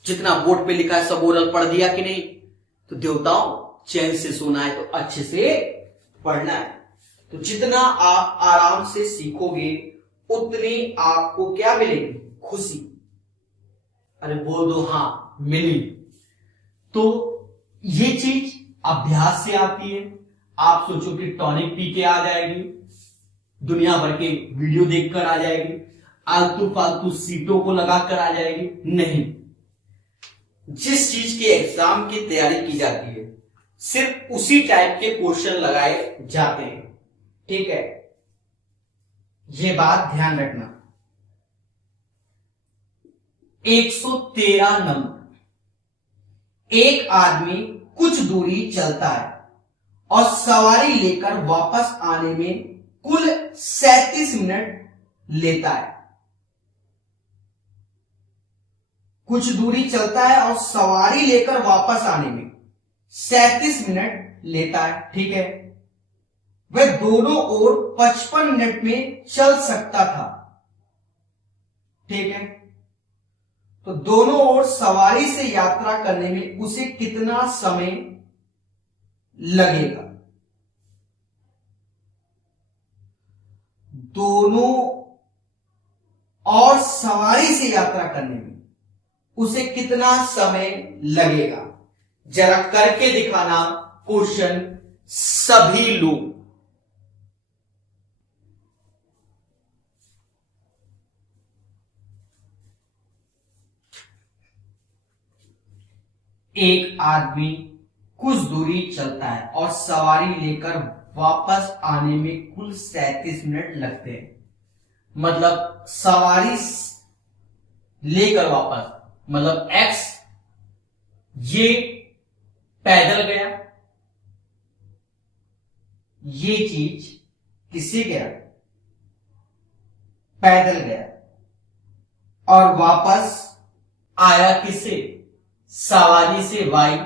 जितना बोर्ड पे लिखा है सब ओरल पढ़ दिया कि नहीं? तो देवताओं, चैन से सुना है तो अच्छे से पढ़ना है। तो जितना आप आराम से सीखोगे उतनी आपको क्या मिलेगी? खुशी। अरे बोल दो हाँ, मिली। तो ये चीज अभ्यास से आती है। आप सोचो कि टॉनिक पी के आ जाएगी, दुनिया भर के वीडियो देखकर आ जाएगी, आलतू फालतू सीटों को लगाकर आ जाएगी। नहीं, जिस चीज की एग्जाम की तैयारी की जाती है सिर्फ उसी टाइप के क्वेश्चन लगाए जाते हैं। ठीक है, ये बात ध्यान रखना। 113 नंबर। एक आदमी कुछ दूरी चलता है और सवारी लेकर वापस आने में कुल 37 मिनट लेता है। कुछ दूरी चलता है और सवारी लेकर वापस आने में 37 मिनट लेता है। ठीक है, वह दोनों ओर 55 मिनट में चल सकता था। ठीक है, तो दोनों ओर सवारी से यात्रा करने में उसे कितना समय लगेगा? दोनों और सवारी से यात्रा करने में उसे कितना समय लगेगा? जरा करके दिखाना क्वेश्चन सभी लोग। एक आदमी कुछ दूरी चलता है और सवारी लेकर वापस आने में कुल 37 मिनट लगते हैं। मतलब सवारी लेकर वापस, मतलब एक्स ये पैदल गया, ये चीज किससे गया? पैदल गया, और वापस आया किससे? सवारी से वाई।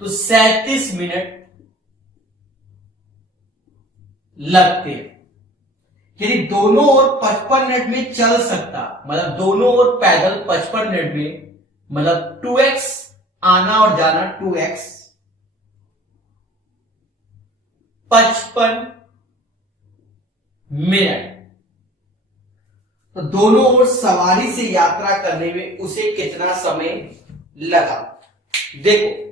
तो 37 मिनट लगते हैं। यदि दोनों ओर 55 मिनट में चल सकता, मतलब दोनों ओर पैदल 55 मिनट में, मतलब 2x आना और जाना 2x, 55 मिनट। तो दोनों ओर सवारी से यात्रा करने में उसे कितना समय लगा? देखो,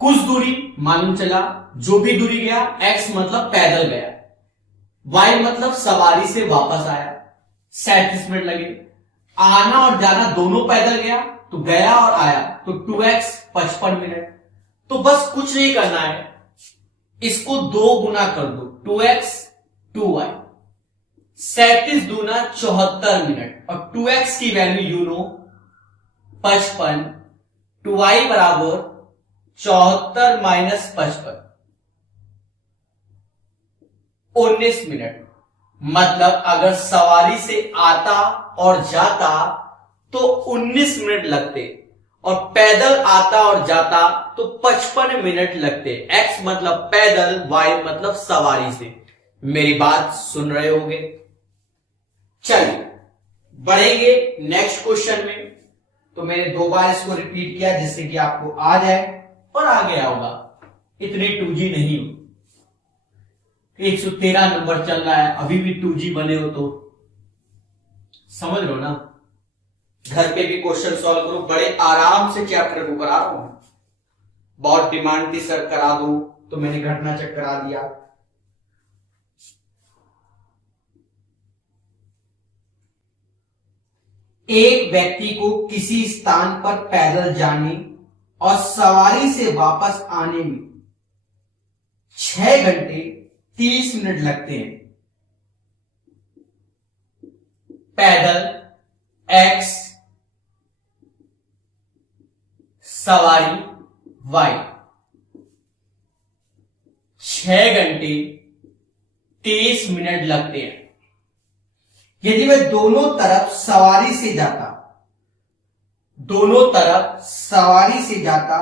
कुछ दूरी मालूम चला, जो भी दूरी गया, x मतलब पैदल गया, y मतलब सवारी से वापस आया, 37 मिनट लगे। आना और जाना दोनों पैदल गया, तो गया और आया, तो 2x 55 मिनट। तो बस कुछ नहीं करना है, इसको 2 गुना कर दो, 2x 2y, 37 दूना 74 मिनट, और 2x की वैल्यू यू नो 55, 2y बराबर 74 माइनस 55, 19 मिनट। मतलब अगर सवारी से आता और जाता तो 19 मिनट लगते, और पैदल आता और जाता तो 55 मिनट लगते। x मतलब पैदल, y मतलब सवारी से। मेरी बात सुन रहे होंगे? चलिए बढ़ेंगे नेक्स्ट क्वेश्चन में। तो मैंने 2 बार इसको रिपीट किया जिससे कि आपको आ जाए और आ गया होगा, इतने 2G नहीं हो। 113 नंबर चल रहा है, अभी भी 2G बने हो तो समझ लो ना। घर पे भी क्वेश्चन सॉल्व करो, बड़े आराम से चैप्टर को करा रहा हूं। बहुत डिमांड थी सर करा दो, तो मैंने घटना चक्र करा दिया। एक व्यक्ति को किसी स्थान पर पैदल जाने और सवारी से वापस आने में 6 घंटे 30 मिनट लगते हैं। पैदल x, सवारी y, 6 घंटे 30 मिनट लगते हैं। यदि वह दोनों तरफ सवारी से जाता, दोनों तरफ सवारी से जाता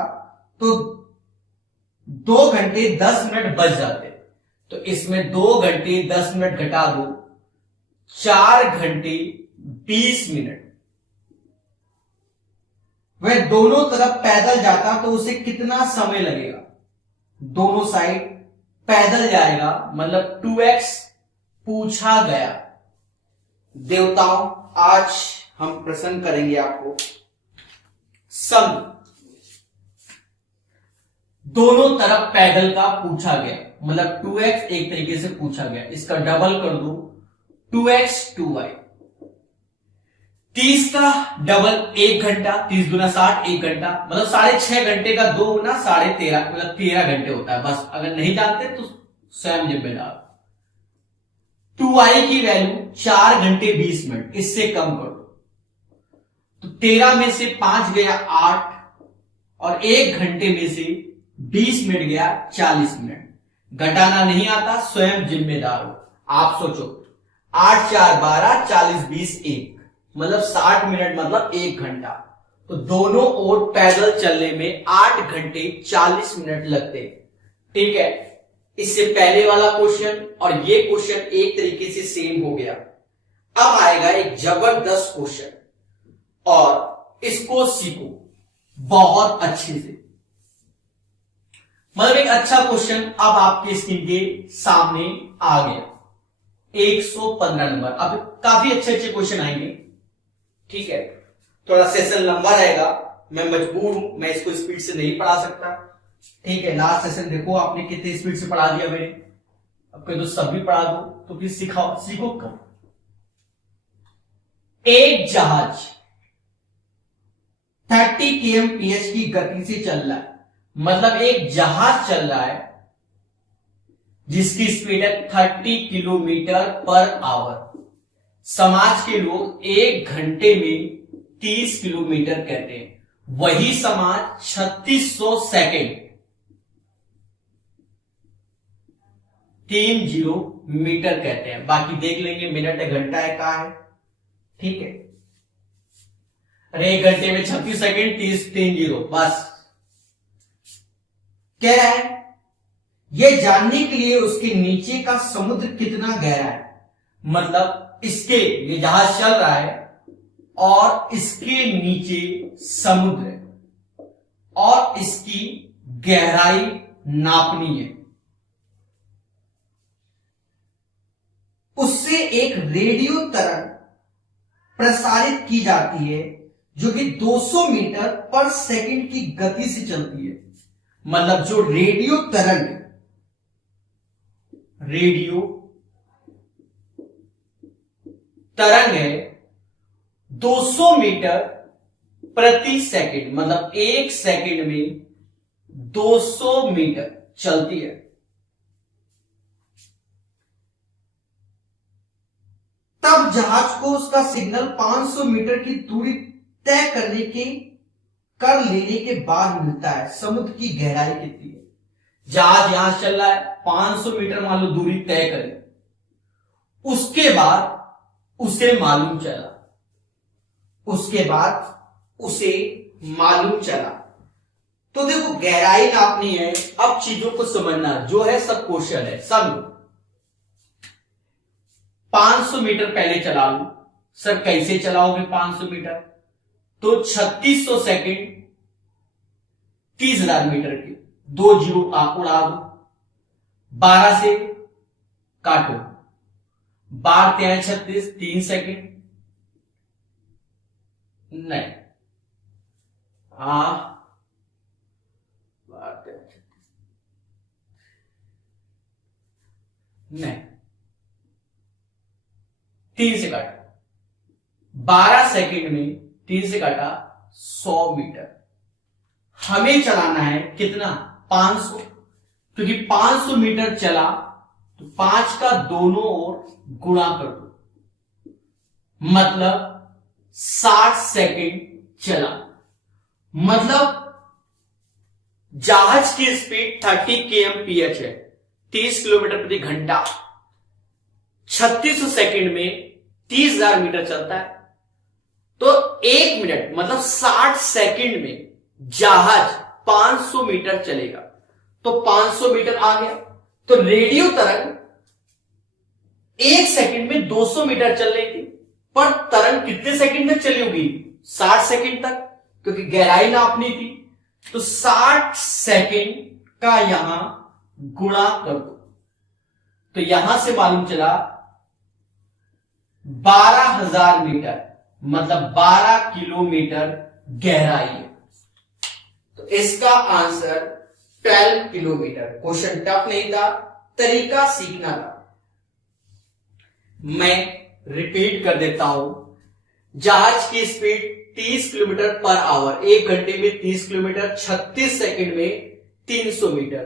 तो 2 घंटे 10 मिनट बच जाते। तो इसमें 2 घंटे 10 मिनट घटा दो, 4 घंटे 20 मिनट। वह दोनों तरफ पैदल जाता तो उसे कितना समय लगेगा? दोनों साइड पैदल जाएगा, मतलब 2x पूछा गया। देवताओं, आज हम प्रश्न करेंगे आपको सम। दोनों तरफ पैदल का पूछा गया, मतलब 2x एक तरीके से पूछा गया, इसका डबल कर दो 2x 2y। 30 का डबल 1 घंटा, 30 गुना 60, 1 घंटा, मतलब 6.5 घंटे का 2 गुना 13.5, मतलब 13 घंटे होता है। बस अगर नहीं जानते तो स्वयं जिम्मेदार। 2y की वैल्यू 4 घंटे 20 मिनट, इससे कम कर दो, तो 13 में से 5 गया 8, और 1 घंटे में से 20 मिनट गया 40 मिनट। घटाना नहीं आता, स्वयं जिम्मेदार हो। आप सोचो, 8 4 12, 40 20 1, मतलब 60 मिनट, मतलब 1 घंटा। तो दोनों ओर पैदल चलने में 8 घंटे 40 मिनट लगते हैं। ठीक है, इससे पहले वाला क्वेश्चन और ये क्वेश्चन एक तरीके से सेम हो गया। अब आएगा एक जबरदस्त क्वेश्चन और इसको सीखो बहुत अच्छे से। मतलब एक अच्छा क्वेश्चन अब आपके स्क्रीन के सामने आ गया। 115 नंबर। अब काफी अच्छे अच्छे क्वेश्चन आएंगे। ठीक है, थोड़ा सेशन लंबा रहेगा, मैं मजबूर हूं, मैं इसको स्पीड से नहीं पढ़ा सकता। ठीक है, लास्ट सेशन देखो आपने कितनी स्पीड से पढ़ा दिया मैंने। अब कहीं तो सब भी पढ़ा दो तो फिर सिखाओ, सीखो कब। एक जहाज 30 kmph की गति से चल रहा है, मतलब एक जहाज चल रहा है जिसकी स्पीड है 30 किलोमीटर पर आवर। समाज के लोग 1 घंटे में 30 किलोमीटर कहते हैं, वही समाज 3600 सेकेंड 30 मीटर कहते हैं। बाकी देख लेंगे मिनट है, घंटा है, कहां है। ठीक है, अरे 1 घंटे में 36 सेकेंड 30 बस। कह रहा है ये जानने के लिए उसके नीचे का समुद्र कितना गहरा है, मतलब इसके, ये जहाज चल रहा है और इसके नीचे समुद्र है और इसकी गहराई नापनी है। उससे एक रेडियो तरंग प्रसारित की जाती है जो कि 200 मीटर पर सेकंड की गति से चलती है। मतलब जो रेडियो तरंग है 200 मीटर प्रति सेकंड, मतलब 1 सेकंड में 200 मीटर चलती है। तब जहाज को उसका सिग्नल 500 मीटर की दूरी तय कर लेने के बाद मिलता है। समुद्र की गहराई कितनी है? जहाज यहां चल रहा है, 500 मीटर मान लो दूरी तय करे, उसके बाद उसे मालूम चला, तो देखो गहराई नापनी है। अब चीजों को समझना जो है सब क्वेश्चन है, समझो। 500 मीटर पहले चला लू, सर कैसे चलाओगे 500 मीटर? तो 3600 सेकेंड 30,000 मीटर के 2 जीरो उड़ा दो, 12 से काटो, 12 3 36, 3 सेकेंड नहीं, हाँ 12 3 36 नहीं, 3 से काटा, 12 सेकेंड में 3 से काटा 100 मीटर। हमें चलाना है कितना? 500, क्योंकि 500 मीटर चला तो 5 का दोनों ओर गुणा कर दो, मतलब 60 सेकेंड चला। मतलब जहाज की स्पीड 30 kmph है, 30 किलोमीटर प्रति घंटा, 3600 सेकेंड में 30,000 मीटर चलता है। तो 1 मिनट मतलब 60 सेकेंड में जहाज 500 मीटर चलेगा। तो 500 मीटर आ गया। तो रेडियो तरंग 1 सेकेंड में 200 मीटर चल रही थी, पर तरंग कितने सेकेंड में चली होगी? 60 सेकेंड तक, क्योंकि गहराई नापनी थी। तो 60 सेकेंड का यहां गुणा कर दो, तो यहां से मालूम चला 12,000 मीटर, मतलब 12 किलोमीटर गहराई है। तो इसका आंसर 12 किलोमीटर। क्वेश्चन टफ नहीं था, तरीका सीखना था। मैं रिपीट कर देता हूं, जहाज की स्पीड 30 किलोमीटर पर आवर, 1 घंटे में 30 किलोमीटर, 36 सेकंड में 300 मीटर।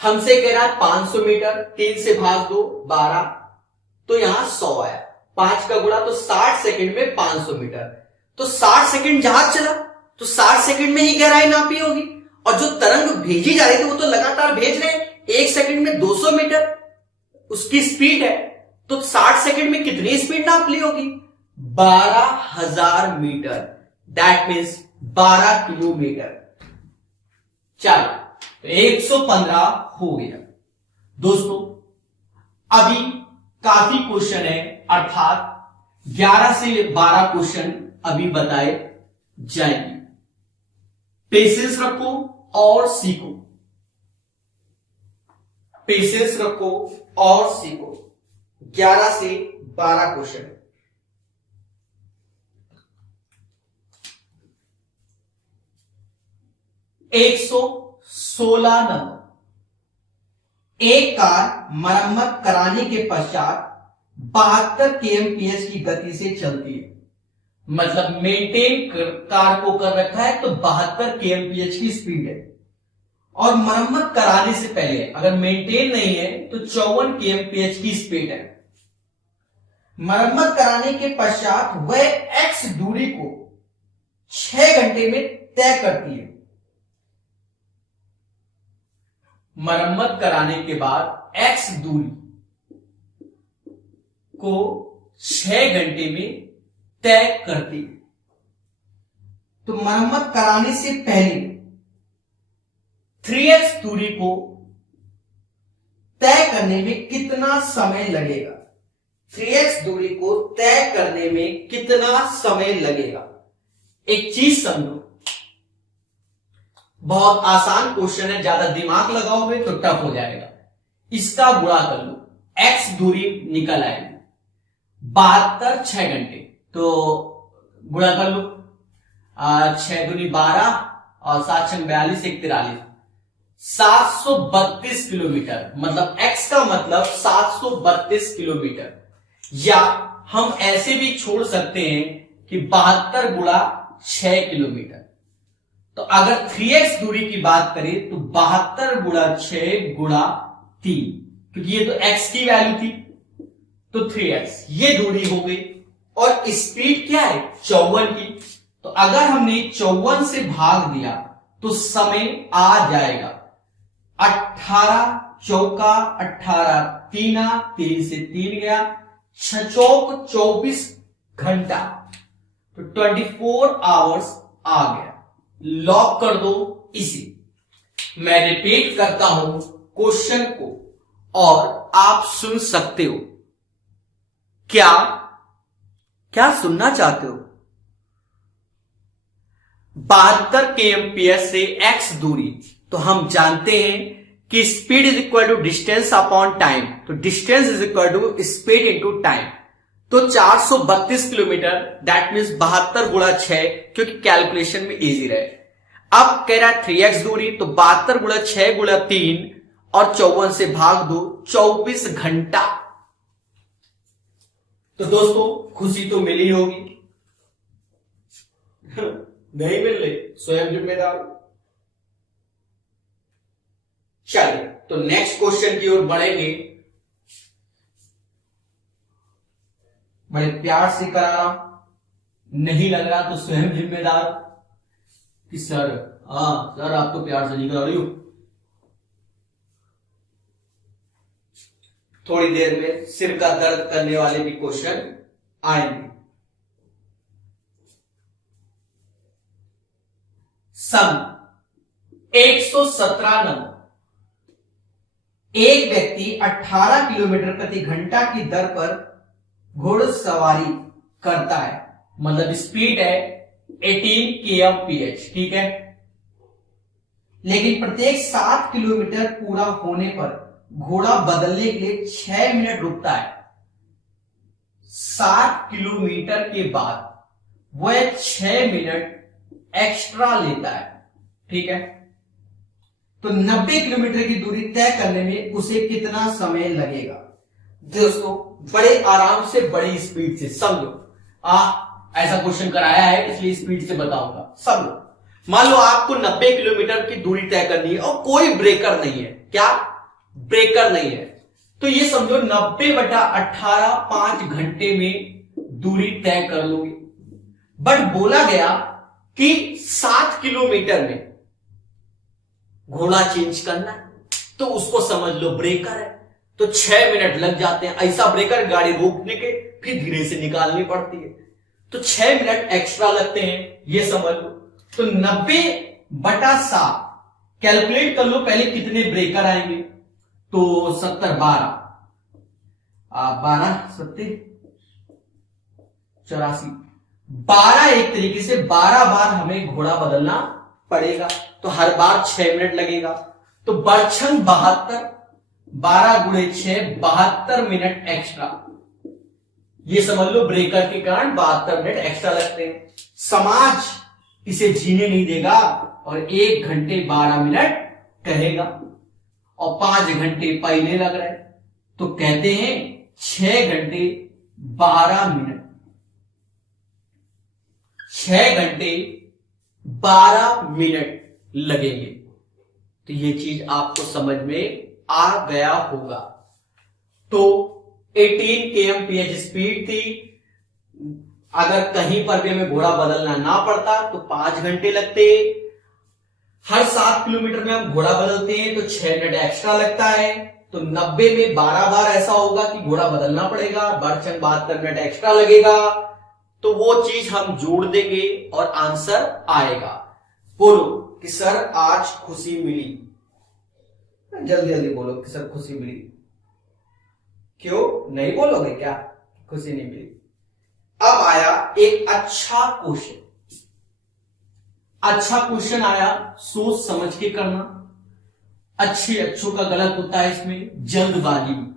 हमसे कह रहा है 500 मीटर, 3 से भाग दो 12, तो यहां 100 आया, 5 का गुणा, तो 60 सेकंड में 500 मीटर। तो 60 सेकंड जहाज चला, तो 60 सेकंड में ही गहराई नापी होगी। और जो तरंग भेजी जा रही थी वो तो लगातार भेज रहे हैं, 1 सेकंड में 200 मीटर उसकी स्पीड है। तो 60 सेकंड में कितनी स्पीड नाप ली होगी? 12,000 मीटर। That means 12 kilometre. चलो, तो 115 हो गया। दोस्तों अभी काफी क्वेश्चन है, अर्थात 11 से 12 क्वेश्चन अभी बताए जाएंगे। पेशेंस रखो और सीखो, पेशेंस रखो और सीखो। 11 से 12 क्वेश्चन। 116 नंबर। एक कार मरम्मत कराने के पश्चात 72 kmph की गति से चलती है। मतलब मेंटेन कार को कर रखा है तो 72 kmph की स्पीड है, और मरम्मत कराने से पहले अगर मेंटेन नहीं है तो 54 kmph की स्पीड है। मरम्मत कराने के पश्चात वह x दूरी को 6 घंटे में तय करती है। मरम्मत कराने के बाद x दूरी को 6 घंटे में तय करती है। तो मरम्मत कराने से पहले 3x दूरी को तय करने में कितना समय लगेगा? 3x दूरी को तय करने में कितना समय लगेगा? एक चीज समझो, बहुत आसान क्वेश्चन है, ज्यादा दिमाग लगाओगे तो टफ हो जाएगा। इसका गुणा कर लो, x दूरी निकल आएगी 72 6 घंटे, तो गुणा कर लो, 6 दूनी 12 और 7 6 42 1 43, 732 किलोमीटर। मतलब x का मतलब 732 किलोमीटर। या हम ऐसे भी छोड़ सकते हैं कि 72 गुणा 6 किलोमीटर। तो अगर 3x दूरी की बात करें तो 72 गुणा 6 गुणा 3, क्योंकि ये तो x की वैल्यू थी, तो 3x ये दूरी हो गई। और स्पीड क्या है? 54 की। तो अगर हमने 54 से भाग दिया तो समय आ जाएगा 18 चौका 18 3 3 से 3 गया, 6 चौक 24 घंटा, तो 24 आवर्स आ गया। लॉक कर दो इसे। मैं रिपीट करता हूं क्वेश्चन को और आप सुन सकते हो। क्या क्या सुनना चाहते हो? 72 kmph से x दूरी, तो हम जानते हैं कि speed is equal to distance upon time, तो distance is equal to speed into time. तो 432 किलोमीटर, दैट मीन्स 72 गुणा 6, क्योंकि कैलकुलेशन में इजी रहे। अब कह रहा है 3x दूरी, तो 72 गुणा 6 गुणा 3 और 54 से भाग दो, 24 घंटा। तो दोस्तों खुशी तो मिली होगी नहीं मिल रही, स्वयं जिम्मेदार। चलिए तो नेक्स्ट क्वेश्चन की ओर बढ़ेंगे। बड़े प्यार से कराना, नहीं लग रहा तो स्वयं जिम्मेदार कि सर सर आप तो प्यार से नहीं करा रही हो। थोड़ी देर में सिर का दर्द करने वाले भी क्वेश्चन आएंगे। सम 117 नंबर। एक व्यक्ति 18 किलोमीटर प्रति घंटा की दर पर घुड़सवारी करता है, मतलब स्पीड है 18 kmph, ठीक है। लेकिन प्रत्येक 7 किलोमीटर पूरा होने पर घोड़ा बदलने के लिए 6 मिनट रुकता है। 7 किलोमीटर के बाद वह 6 मिनट एक्स्ट्रा लेता है, ठीक है। तो 90 किलोमीटर की दूरी तय करने में उसे कितना समय लगेगा? दोस्तों बड़े आराम से बड़ी स्पीड से समझो। ऐसा क्वेश्चन कराया है इसलिए स्पीड से बताऊंगा, समझो। मान लो आपको 90 किलोमीटर की दूरी तय करनी है और कोई ब्रेकर नहीं है। क्या? ब्रेकर नहीं है। तो ये समझो 90/18 5 घंटे में दूरी तय कर लोगे। बट बोला गया कि 7 किलोमीटर में घोड़ा चेंज करना है, तो उसको समझ लो ब्रेकर है, तो 6 मिनट लग जाते हैं। ऐसा ब्रेकर गाड़ी रोकने के फिर धीरे से निकालनी पड़ती है, तो 6 मिनट एक्स्ट्रा लगते हैं, ये समझ लो। तो 90/7 कैलकुलेट कर लो पहले कितने ब्रेकर आएंगे। तो 70 12 12 70 84 12 एक तरीके से 12 बार हमें घोड़ा बदलना पड़ेगा, तो हर बार 6 मिनट लगेगा। तो बरछन 72, 12 गुणे 6 72 मिनट एक्स्ट्रा। ये समझ लो ब्रेकर के कारण 72 मिनट एक्स्ट्रा लगते हैं। समाज इसे जीने नहीं देगा और 1 घंटे 12 मिनट कहेगा और 5 घंटे पहले लग रहे, तो कहते हैं 6 घंटे 12 मिनट, 6 घंटे 12 मिनट लगेंगे। तो ये चीज आपको समझ में आ गया होगा। तो 18 kmph स्पीड थी, अगर कहीं पर भी हमें घोड़ा बदलना ना पड़ता तो 5 घंटे लगते। हर 7 किलोमीटर में हम घोड़ा बदलते हैं तो 6 मिनट एक्स्ट्रा लगता है। तो 90 में 12 बार ऐसा होगा कि घोड़ा बदलना पड़ेगा, बरछन 72 मिनट एक्स्ट्रा लगेगा। तो वो चीज हम जोड़ देंगे और आंसर आएगा। बोलो कि सर आज खुशी मिली, जल्दी जल्दी बोलो कि सर खुशी मिली। क्यों नहीं बोलोगे क्या खुशी नहीं मिली? अब आया एक अच्छा क्वेश्चन। अच्छा क्वेश्चन आया, सोच समझ के करना। अच्छों का गलत होता है इसमें, जल्दबाजी में।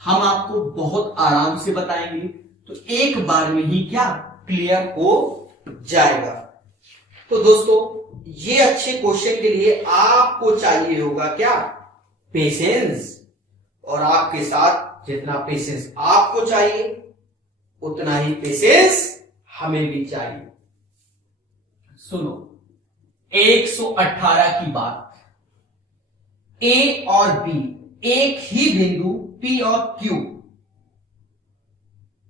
हम आपको बहुत आराम से बताएंगे तो एक बार में ही क्या क्लियर हो जाएगा। तो दोस्तों ये अच्छे क्वेश्चन के लिए आपको चाहिए होगा क्या? पेशेंस। और आपके साथ जितना पेशेंस आपको चाहिए उतना ही पेशेंस हमें भी चाहिए। सुनो, 118 की बात। ए और बी एक ही बिंदु पी और क्यू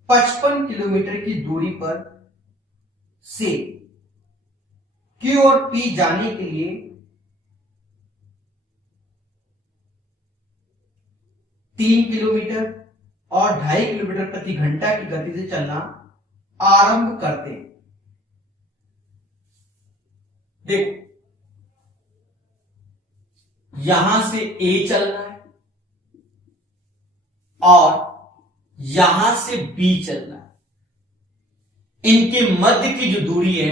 55 किलोमीटर की दूरी पर से क्यू और पी जाने के लिए 3 किलोमीटर और 2.5 किलोमीटर प्रति घंटा की गति से चलना आरंभ करते हैं। देखो, यहां से ए चलना है और यहां से बी चलना है। इनके मध्य की जो दूरी है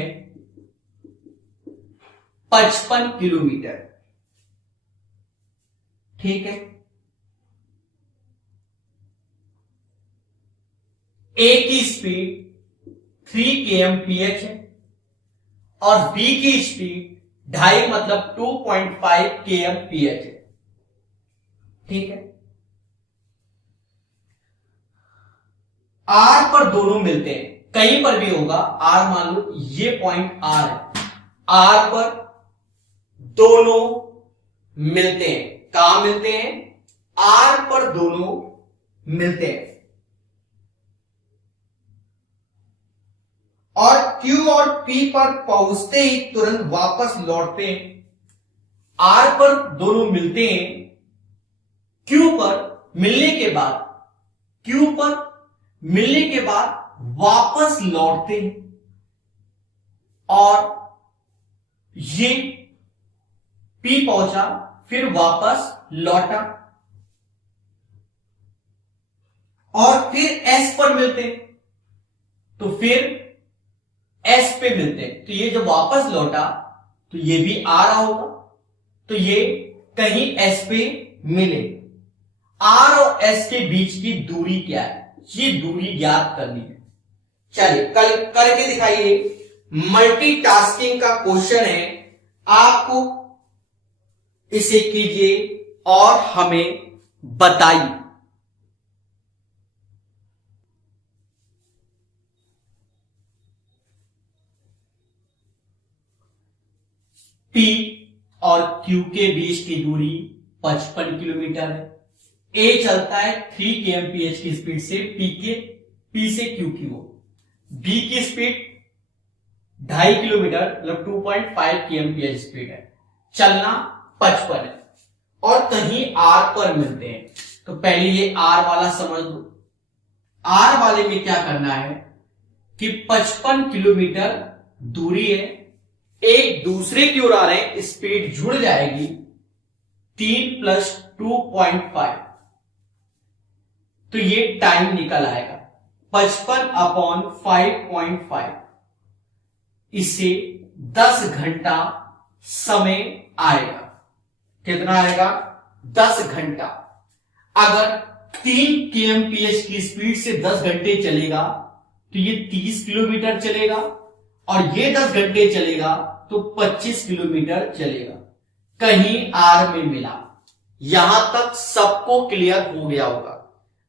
55 किलोमीटर। ठीक है, ए की स्पीड 3 kmph है और बी की स्पीड 2.5 मतलब 2.5 kmph है। ठीक है, आर पर दोनों मिलते हैं, कहीं पर भी होगा। आर मान लो ये पॉइंट आर है, आर पर दोनों मिलते हैं। कहां मिलते हैं? आर पर दोनों मिलते हैं। और Q और P पर पहुंचते ही तुरंत वापस लौटते हैं। R पर दोनों मिलते हैं, Q पर मिलने के बाद वापस लौटते हैं और ये P पहुंचा फिर वापस लौटा और फिर S पर मिलते हैं तो फिर S पे मिलते हैं। तो ये जब वापस लौटा तो ये भी आ रहा होगा, तो ये कहीं S पे मिले। R और S के बीच की दूरी क्या है? ये दूरी ज्ञात करनी है। चलिए कल करके दिखाइए। मल्टीटास्किंग का क्वेश्चन है, आपको इसे कीजिए और हमें बताइए। P और Q के बीच की दूरी 55 किलोमीटर है। A चलता है 3 kmph की स्पीड से P से Q की ओर। B की स्पीड 2.5 किलोमीटर मतलब 2.5 kmph स्पीड है, चलना 55 है और कहीं R पर मिलते हैं। तो पहले ये R वाला समझ लो। R वाले में क्या करना है कि 55 किलोमीटर दूरी है, एक दूसरे की ओर आ रहे हैं, स्पीड जुड़ जाएगी 3 + 2.5, तो ये टाइम निकल आएगा 55/5.5। इससे 10 घंटा समय आएगा। कितना आएगा? 10 घंटा। अगर 3 kmph की स्पीड से 10 घंटे चलेगा तो ये 30 किलोमीटर चलेगा, और ये 10 घंटे चलेगा तो 25 किलोमीटर चलेगा। कहीं आर में मिला। यहां तक सबको क्लियर हो गया होगा।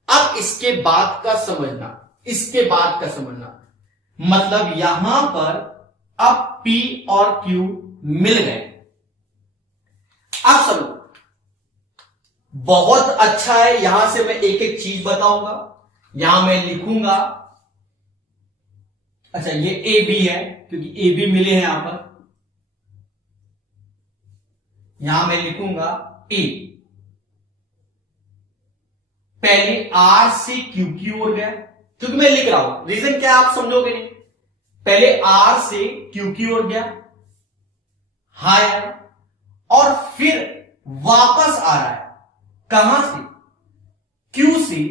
अब इसके बाद का समझना, मतलब यहां पर अब P और Q मिल गए। अब समझो, बहुत अच्छा है। यहां से मैं एक एक चीज बताऊंगा, यहां मैं लिखूंगा। अच्छा, ये ए बी है क्योंकि ए बी मिले हैं यहां पर। यहां मैं लिखूंगा ए। पहले आर से क्यू की ओर गया, क्योंकि मैं लिख रहा हूं, रीजन क्या आप समझोगे नहीं। पहले आर से क्यू की ओर गया, हाई आया, और फिर वापस आ रहा है। कहां से? क्यू से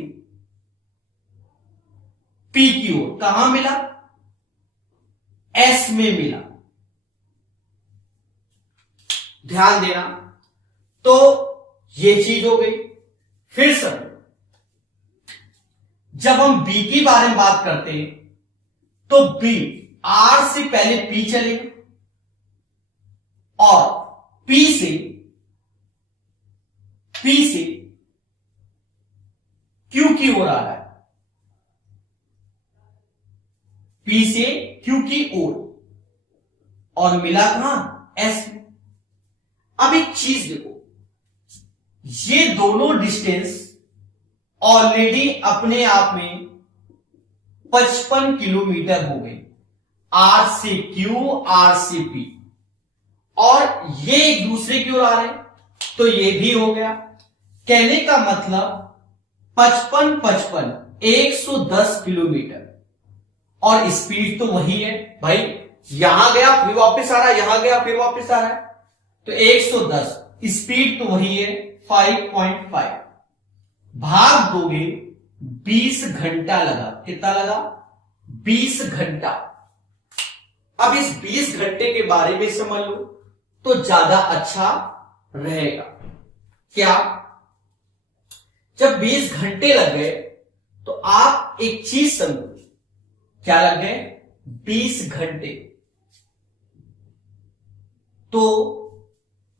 पी की ओर। कहां मिला? एस में मिला। ध्यान देना। तो ये चीज हो गई। फिर समझो, जब हम बी के बारे में बात करते हैं तो बी आर से पहले पी चलेगा और पी से क्यू की ओर आ रहा है। पी से क्यू की ओर, और मिला कहां? एस में। अब एक चीज देखो, ये दोनों डिस्टेंस ऑलरेडी अपने आप में 55 किलोमीटर हो गई। आर से क्यू, आर से पी, और ये एक दूसरे की ओर आ रहे हैं, तो ये भी हो गया। कहने का मतलब 55 110 किलोमीटर, और स्पीड तो वही है भाई। यहां गया फिर वापस आ रहा है, यहां गया फिर वापस आ रहा है, तो 110। स्पीड तो वही है 5.5। भाग दोगे 20 घंटा लगा। कितना लगा? 20 घंटा। अब इस 20 घंटे के बारे में समझ लो तो ज्यादा अच्छा रहेगा। क्या? जब 20 घंटे लग गए तो आप एक चीज समझो। क्या लग गए? 20 घंटे। तो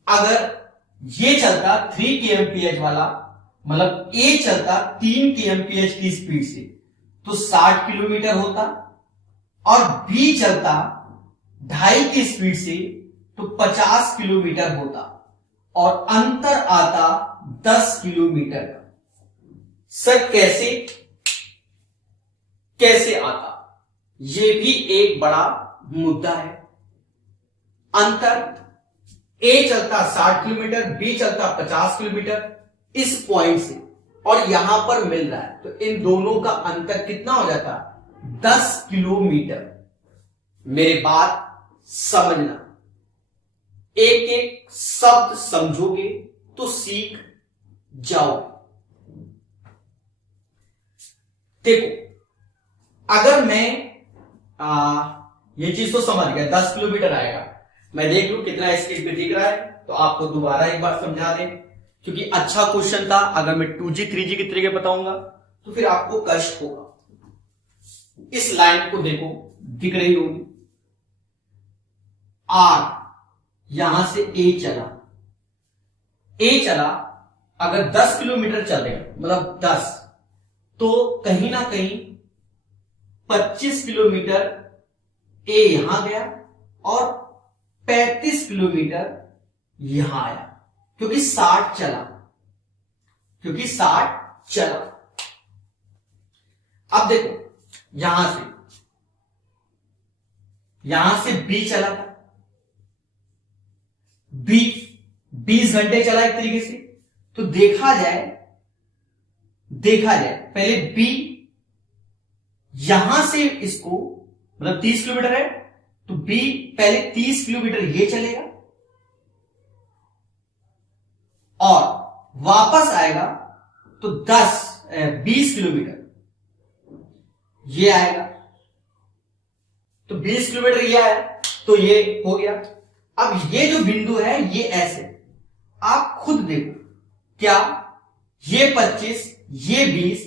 अगर ये चलता 3 kmph वाला, मतलब ए चलता 3 kmph की स्पीड से, तो 60 किलोमीटर होता, और बी चलता 2.5 की स्पीड से तो 50 किलोमीटर होता, और अंतर आता 10 किलोमीटर का। सर कैसे आता? यह भी एक बड़ा मुद्दा है। अंतर, ए चलता 60 किलोमीटर, बी चलता 50 किलोमीटर इस पॉइंट से, और यहां पर मिल रहा है, तो इन दोनों का अंतर कितना हो जाता? 10 किलोमीटर। मेरी बात समझना, एक एक शब्द समझोगे तो सीख जाओगे। देखो, अगर मैं ये चीज तो समझ गया, 10 किलोमीटर आएगा। मैं देख लूं कितना स्पीड पे दिख रहा है, तो आपको दोबारा एक बार समझा दें, क्योंकि अच्छा क्वेश्चन था। अगर मैं 2G 3G के तरीके बताऊंगा तो फिर आपको कष्ट होगा। इस लाइन को देखो, दिख रही होगी। आर यहां से ए चला, अगर 10 किलोमीटर चलेगा, मतलब 10, तो कहीं ना कहीं 25 किलोमीटर ए यहां गया और 35 किलोमीटर यहां आया, क्योंकि 60 चला। अब देखो, यहां से बी चला था, बी 20 घंटे चला एक तरीके से। तो देखा जाए पहले बी यहां से इसको, मतलब 30 किलोमीटर है, तो बी पहले 30 किलोमीटर ये चलेगा और वापस आएगा तो 20 किलोमीटर ये आएगा, तो 20 किलोमीटर ये आया, तो ये हो गया। अब ये जो बिंदु है ये ऐसे, आप खुद देखो, क्या ये 25 ये 20,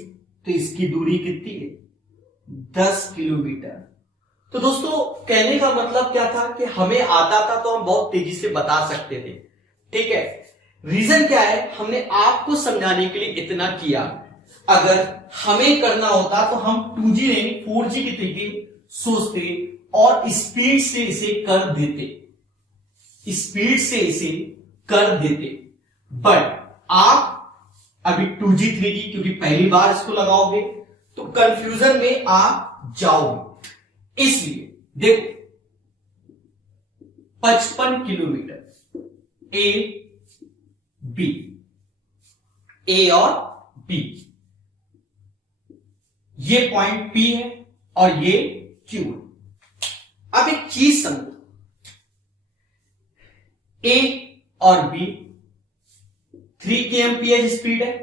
तो इसकी दूरी कितनी है? 10 किलोमीटर। तो दोस्तों कहने का मतलब क्या था कि हमें आता था तो हम बहुत तेजी से बता सकते थे, ठीक है। रीजन क्या है, हमने आपको समझाने के लिए इतना किया। अगर हमें करना होता तो हम 2G नहीं 4G के तरीके सोचते और स्पीड से इसे कर देते, स्पीड से इसे कर देते। बट आप अभी 2G 3G क्योंकि पहली बार इसको लगाओगे तो कंफ्यूजन में आप जाओगे। इसलिए देखो 55 किलोमीटर ए बी, ए और बी, ये पॉइंट P है और ये Q है। अब एक चीज समझो, A और B 3 kmph स्पीड है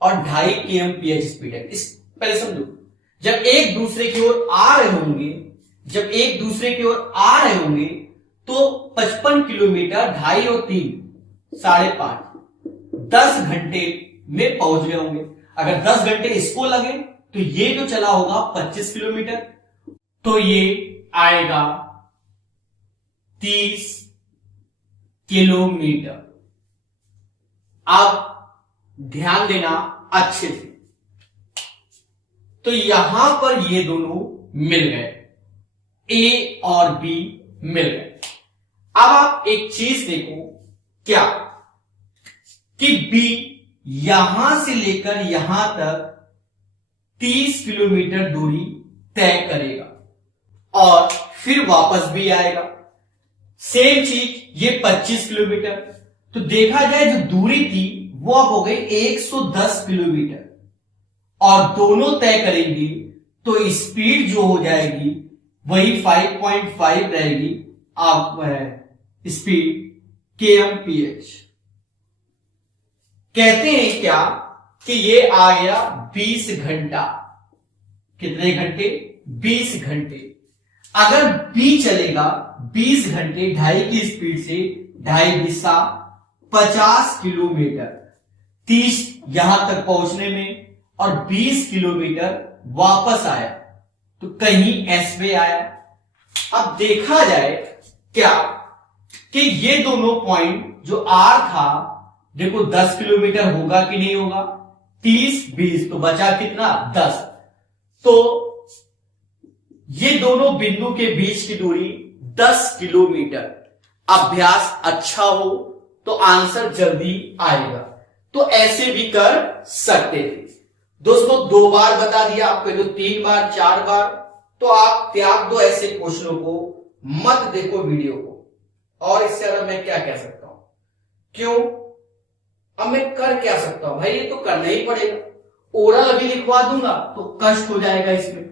और 2.5 kmph स्पीड है। इस पहले समझो, जब एक दूसरे की ओर आ रहे होंगे, जब एक दूसरे की ओर आ रहे होंगे तो 55 किलोमीटर 2.5 और 3 5.5 10 घंटे में पहुंच गए होंगे। अगर 10 घंटे इसको लगे तो ये जो चला होगा 25 किलोमीटर, तो ये आएगा 30 किलोमीटर। अब ध्यान देना अच्छे से, तो यहां पर ये दोनों मिल गए, ए और बी मिल गए। अब आप एक चीज देखो, क्या कि बी यहां से लेकर यहां तक 30 किलोमीटर दूरी तय करेगा और फिर वापस भी आएगा। सेम चीज ये 25 किलोमीटर, तो देखा जाए जो दूरी थी वो अब हो गई 110 किलोमीटर और दोनों तय करेंगी तो स्पीड जो हो जाएगी वही 5.5 रहेगी। आप स्पीड kmph। कहते हैं क्या कि ये आ गया 20 घंटा। कितने घंटे? 20 घंटे। अगर B चलेगा 20 घंटे 2.5 की स्पीड से, 2.5 दिशा 50 किलोमीटर, 30 यहां तक पहुंचने में और 20 किलोमीटर वापस आया, तो कहीं S पे आया। अब देखा जाए क्या कि ये दोनों पॉइंट जो R था, देखो 10 किलोमीटर होगा कि नहीं होगा, 30 20 तो बचा कितना 10, तो ये दोनों बिंदु के बीच की दूरी 10 किलोमीटर। अभ्यास अच्छा हो तो आंसर जल्दी आएगा, तो ऐसे भी कर सकते थे। दोस्तों 2 बार बता दिया, आपको तो 3 बार 4 बार, तो आप त्याग दो ऐसे क्वेश्चनों को, मत देखो वीडियो को। और इससे ज्यादा मैं क्या कह सकता हूं? क्यों? अब मैं कर क्या सकता हूं भाई, ये तो करना ही पड़ेगा। ओरल अभी लिखवा दूंगा तो कष्ट हो जाएगा इसमें।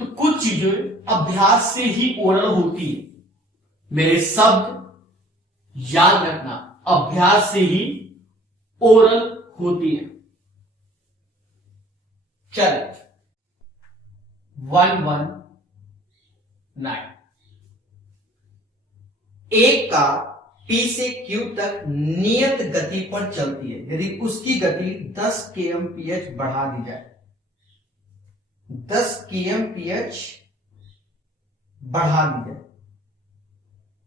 तो कुछ चीजें अभ्यास से ही ओरल होती है, मेरे शब्द याद रखना, अभ्यास से ही ओरल होती है। चल 119। एक कार P से Q तक नियत गति पर चलती है यदि उसकी गति 10 kmph बढ़ा दी जाए। 10 kmph बढ़ा दी जाए,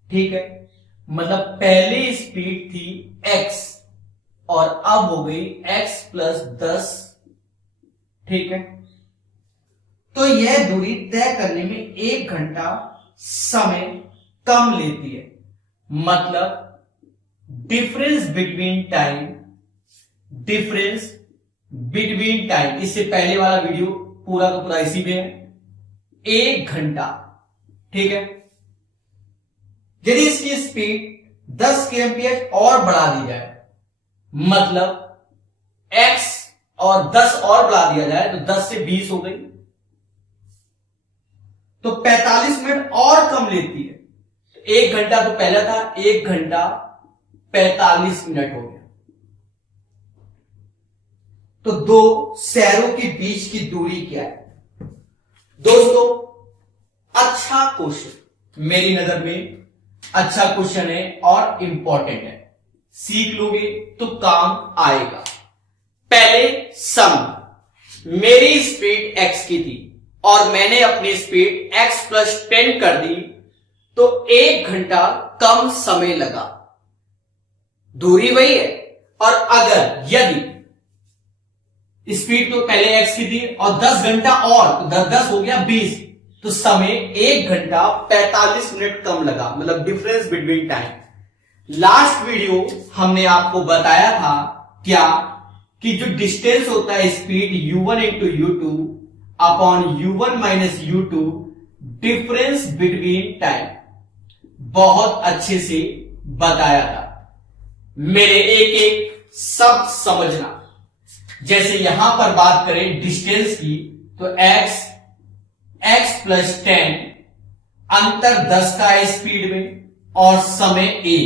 ठीक है। मतलब पहले स्पीड थी x और अब हो गई x + 10, ठीक है। तो यह दूरी तय करने में 1 घंटा समय कम लेती है। मतलब डिफरेंस बिटवीन टाइम, इससे पहले वाला वीडियो पूरा का पूरा इसी में है, 1 घंटा, ठीक है। यदि इसकी स्पीड 10 kmph और बढ़ा दी जाए, मतलब x और 10 और बढ़ा दिया जाए तो 10 से 20 हो गई, तो 45 मिनट और कम लेती है। 1 घंटा तो पहले था, 1 घंटा 45 मिनट हो गया। तो दो शहरों के बीच की दूरी क्या है? दोस्तों, अच्छा क्वेश्चन, मेरी नजर में अच्छा क्वेश्चन है और इंपॉर्टेंट है। सीख लोगे तो काम आएगा। पहले सम, मेरी स्पीड x की थी और मैंने अपनी स्पीड x + 10 कर दी, तो 1 घंटा कम समय लगा। दूरी वही है। और अगर यदि स्पीड तो पहले x की थी और 10 घंटा और, तो 10 हो गया 20, तो समय 1 घंटा 45 मिनट कम लगा, मतलब difference between time. Last video हमने आपको बताया था क्या, कि जो डिस्टेंस होता है speed u1 into u2 upon u1 minus u2, difference between time, बहुत अच्छे से बताया था। मेरे एक एक शब्द समझना। जैसे यहां पर बात करें डिस्टेंस की, तो x + 10, अंतर 10 का है स्पीड में और समय 1,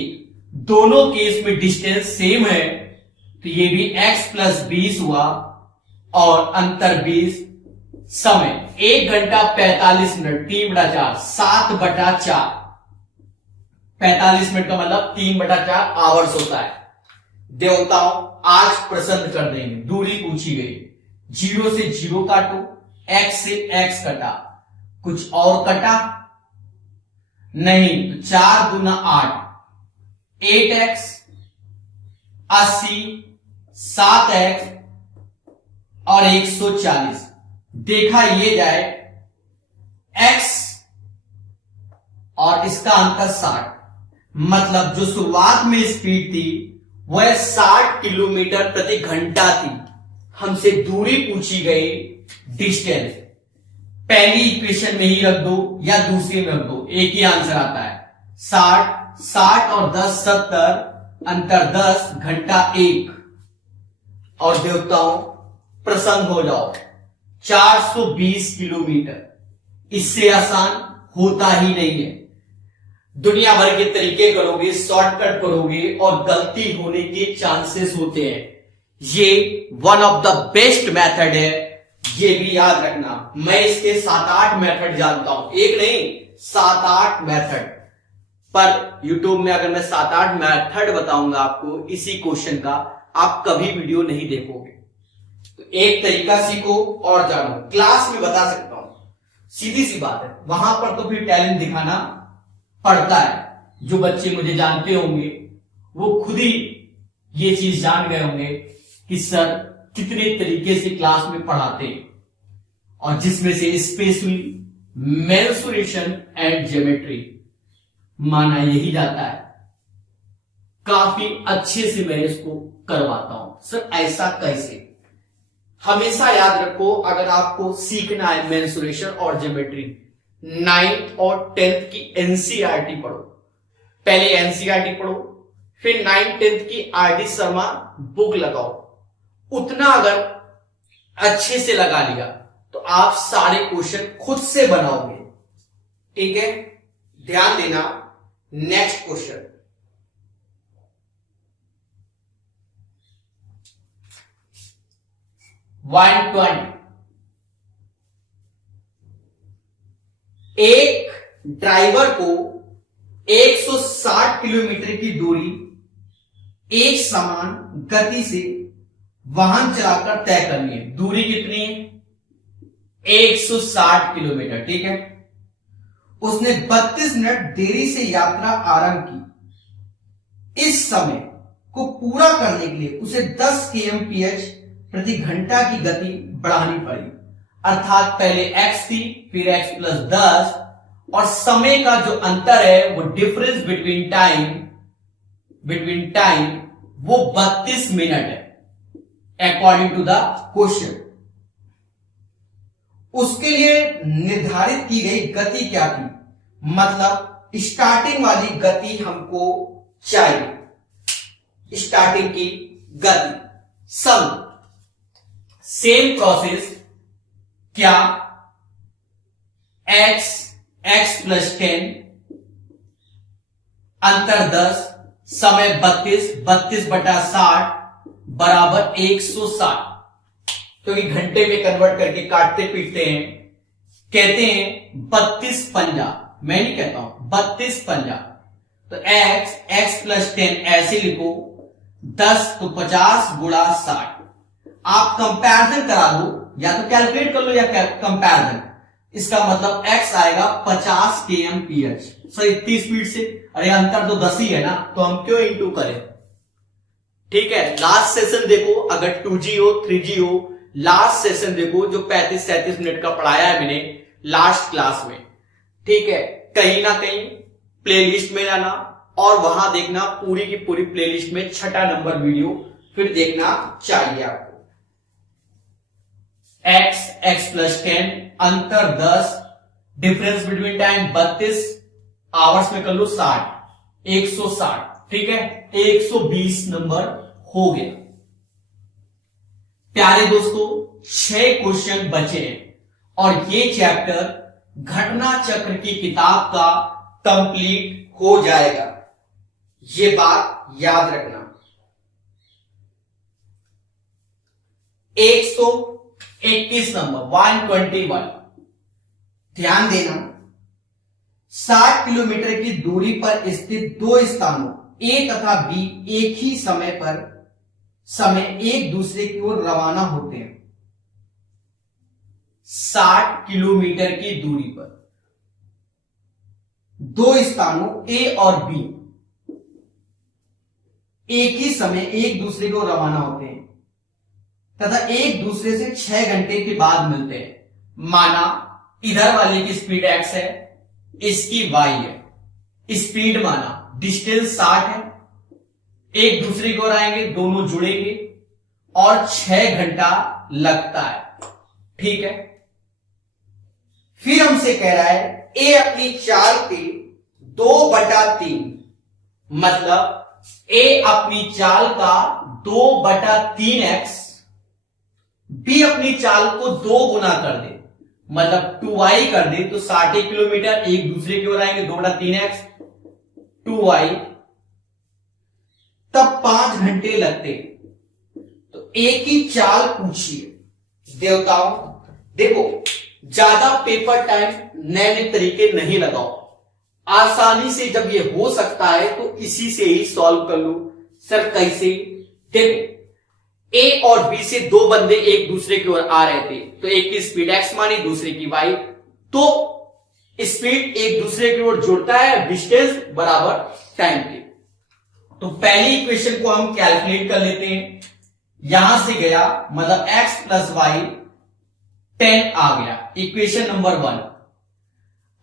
दोनों केस में डिस्टेंस सेम है, तो ये भी x + 20 हुआ और अंतर 20, समय 1 घंटा 45 मिनट, 3/4, 7/4, 45 मिनट का मतलब 3/4 आवर्स होता है। देवताओं, आज प्रश्न कर देंगे। दूरी पूछी गई, 0 से 0 काटो, x से x कटा, कुछ और कटा नहीं, तो 4 दूना 8, 8x, 80, 7x और 140। देखा ये जाए x और इसका अंतर 60, मतलब जो शुरुआत में स्पीड थी वह 60 किलोमीटर प्रति घंटा थी। हमसे दूरी पूछी गई, डिस्टेंस। पहली इक्वेशन में ही रख दो या दूसरी में रख दो, एक ही आंसर आता है। 60 और 10 70, अंतर 10, घंटा 1। और देवताओं, प्रसन्न हो जाओ, 420 किलोमीटर, इससे आसान होता ही नहीं है। दुनिया भर के तरीके करोगे, शॉर्टकट करोगे और गलती होने के चांसेस होते हैं। ये one of the best method है, ये भी याद रखना। मैं इसके 7-8 मेथड जानता हूं, एक नहीं 7-8 मेथड। पर YouTube में अगर मैं 7-8 मेथड बताऊंगा आपको इसी क्वेश्चन का, आप कभी वीडियो नहीं देखोगे। तो एक तरीका सीखो और जानो। क्लास में बता सकता हूं, सीधी सी बात है, वहां पर तो फिर टैलेंट दिखाना पड़ता है। जो बच्चे मुझे जानते होंगे वो खुद ही ये चीज जान गए होंगे कि सर कितने तरीके से क्लास में पढ़ाते हैं, और जिसमें से स्पेशली मेंसुरेशन एंड ज्योमेट्री माना यही जाता है। काफी अच्छे से मैं इसको करवाता हूं। सर ऐसा कैसे? हमेशा याद रखो, अगर आपको सीखना है मेंसुरेशन और ज्योमेट्री, 9th और 10th की एनसीईआरटी पढ़ो। पहले एनसीईआरटी पढ़ो, फिर 9th 10th की आरडी शर्मा बुक लगाओ। उतना अगर अच्छे से लगा लिया तो आप सारे क्वेश्चन खुद से बनाओगे। ठीक है, ध्यान देना। नेक्स्ट क्वेश्चन, एक ड्राइवर को 160 किलोमीटर की दूरी एक समान गति से वाहन चलाकर तय करनी है। दूरी कितनी है? 160 किलोमीटर। ठीक है, उसने 32 मिनट देरी से यात्रा आरंभ की। इस समय को पूरा करने के लिए उसे 10 kmph प्रति घंटा की गति बढ़ानी पड़ी। अर्थात पहले x थी, फिर x + 10, और समय का जो अंतर है वो डिफरेंस बिटवीन टाइम वो 32 मिनट है अकॉर्डिंग टू द क्वेश्चन। उसके लिए निर्धारित की गई गति क्या थी? मतलब स्टार्टिंग वाली गति हमको चाहिए, स्टार्टिंग की गति। सेम प्रोसेस, क्या x x प्लस 10, अंतर 10, समय 32, 32/60 बराबर 160, क्योंकि घंटे में कन्वर्ट करके काटते पीटते हैं। कहते हैं 32 पंजा, मैं नहीं कहता हूं, 32 पंजा। तो x प्लस 10 ऐसे लिखो, 10 तो 50 गुणा 60। आप कंपैरिजन करा दो, या तो कैलकुलेट कर लो या कंपैरिजन। इसका मतलब x आएगा 50 kmph। सर इतनी स्पीड से, अरे अंतर तो 10 ही है ना, तो हम क्यों इंटू करें। ठीक है, लास्ट सेशन देखो, अगर 2G हो 3G हो, लास्ट सेशन देखो जो 35-37 मिनट का पढ़ाया है मैंने लास्ट क्लास में। ठीक है, कहीं ना कहीं प्लेलिस्ट में जाना और वहां देखना, पूरी की पूरी प्लेलिस्ट में 6ठा नंबर वीडियो फिर देखना चाहिए आपको। x प्लस 10, अंतर 10, डिफरेंस बिटवीन टाइम 32, आवर्स में कर लो 60, 160। ठीक है, 120 नंबर हो गया। प्यारे दोस्तों, 6 क्वेश्चन बचे हैं और ये चैप्टर घटना चक्र की किताब का कंप्लीट हो जाएगा। ये बात याद रखना। 121 नंबर 121, ध्यान देना। 60 किलोमीटर की दूरी पर स्थित दो स्थानों ए तथा बी एक ही समय एक दूसरे की ओर रवाना होते हैं। 60 किलोमीटर की दूरी पर दो स्थानों ए और बी एक ही समय एक दूसरे को रवाना होते हैं तथा एक दूसरे से 6 घंटे के बाद मिलते हैं। माना इधर वाले की स्पीड x है, इसकी y है। स्पीड माना डिस्टेंस 60 है, एक दूसरे को आएंगे, दोनों जुड़ेंगे और 6 घंटा लगता है। ठीक है, फिर हमसे कह रहा है ए अपनी चाल के 2/3, मतलब ए अपनी चाल का 2/3x, बी अपनी चाल को 2 गुना कर दे, मतलब 2y कर दे, तो 60 किलोमीटर एक दूसरे की ओर आएंगे, 2/3x 2y, तब 5 घंटे लगते। तो एक ही चाल पूछिए देवताओं। देखो, ज्यादा पेपर टाइम नए नए तरीके नहीं लगाओ, आसानी से जब ये हो सकता है तो इसी से ही सॉल्व कर लो। सर कैसे? देखो, ए और बी से दो बंदे एक दूसरे की ओर आ रहे थे, तो एक की स्पीड x मानी, दूसरे की y, तो स्पीड एक दूसरे की ओर जुड़ता है, डिस्टेंस बराबर टाइम के। तो पहली इक्वेशन को हम कैलकुलेट कर लेते हैं। यहां से गया मतलब x प्लस वाई 10 आ गया, इक्वेशन नंबर 1।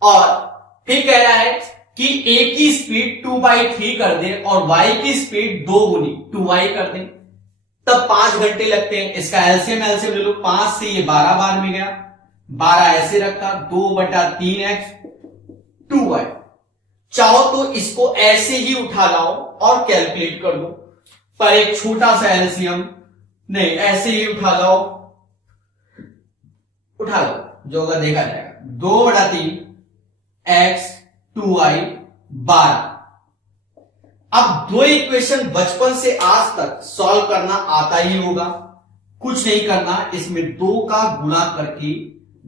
और फिर कह रहा है कि a की स्पीड 2/3 कर दे और y की स्पीड 2 गुनी 2y कर दे, तब 5 घंटे लगते हैं। इसका एलसीएम ले लो, 5 से ये 12 बार में गया, 12 ऐसे रखा, 2/3x 2y। चाहो तो इसको ऐसे ही उठा लाओ और कैलकुलेट कर दो, पर एक छोटा सा एलसीएम नहीं, ऐसे ही उठा लो, जो होगा देखा जाएगा। 2/3 x 2y 12। अब दो इक्वेशन बचपन से आज तक सॉल्व करना आता ही होगा, कुछ नहीं करना, इसमें 2 का गुणा करके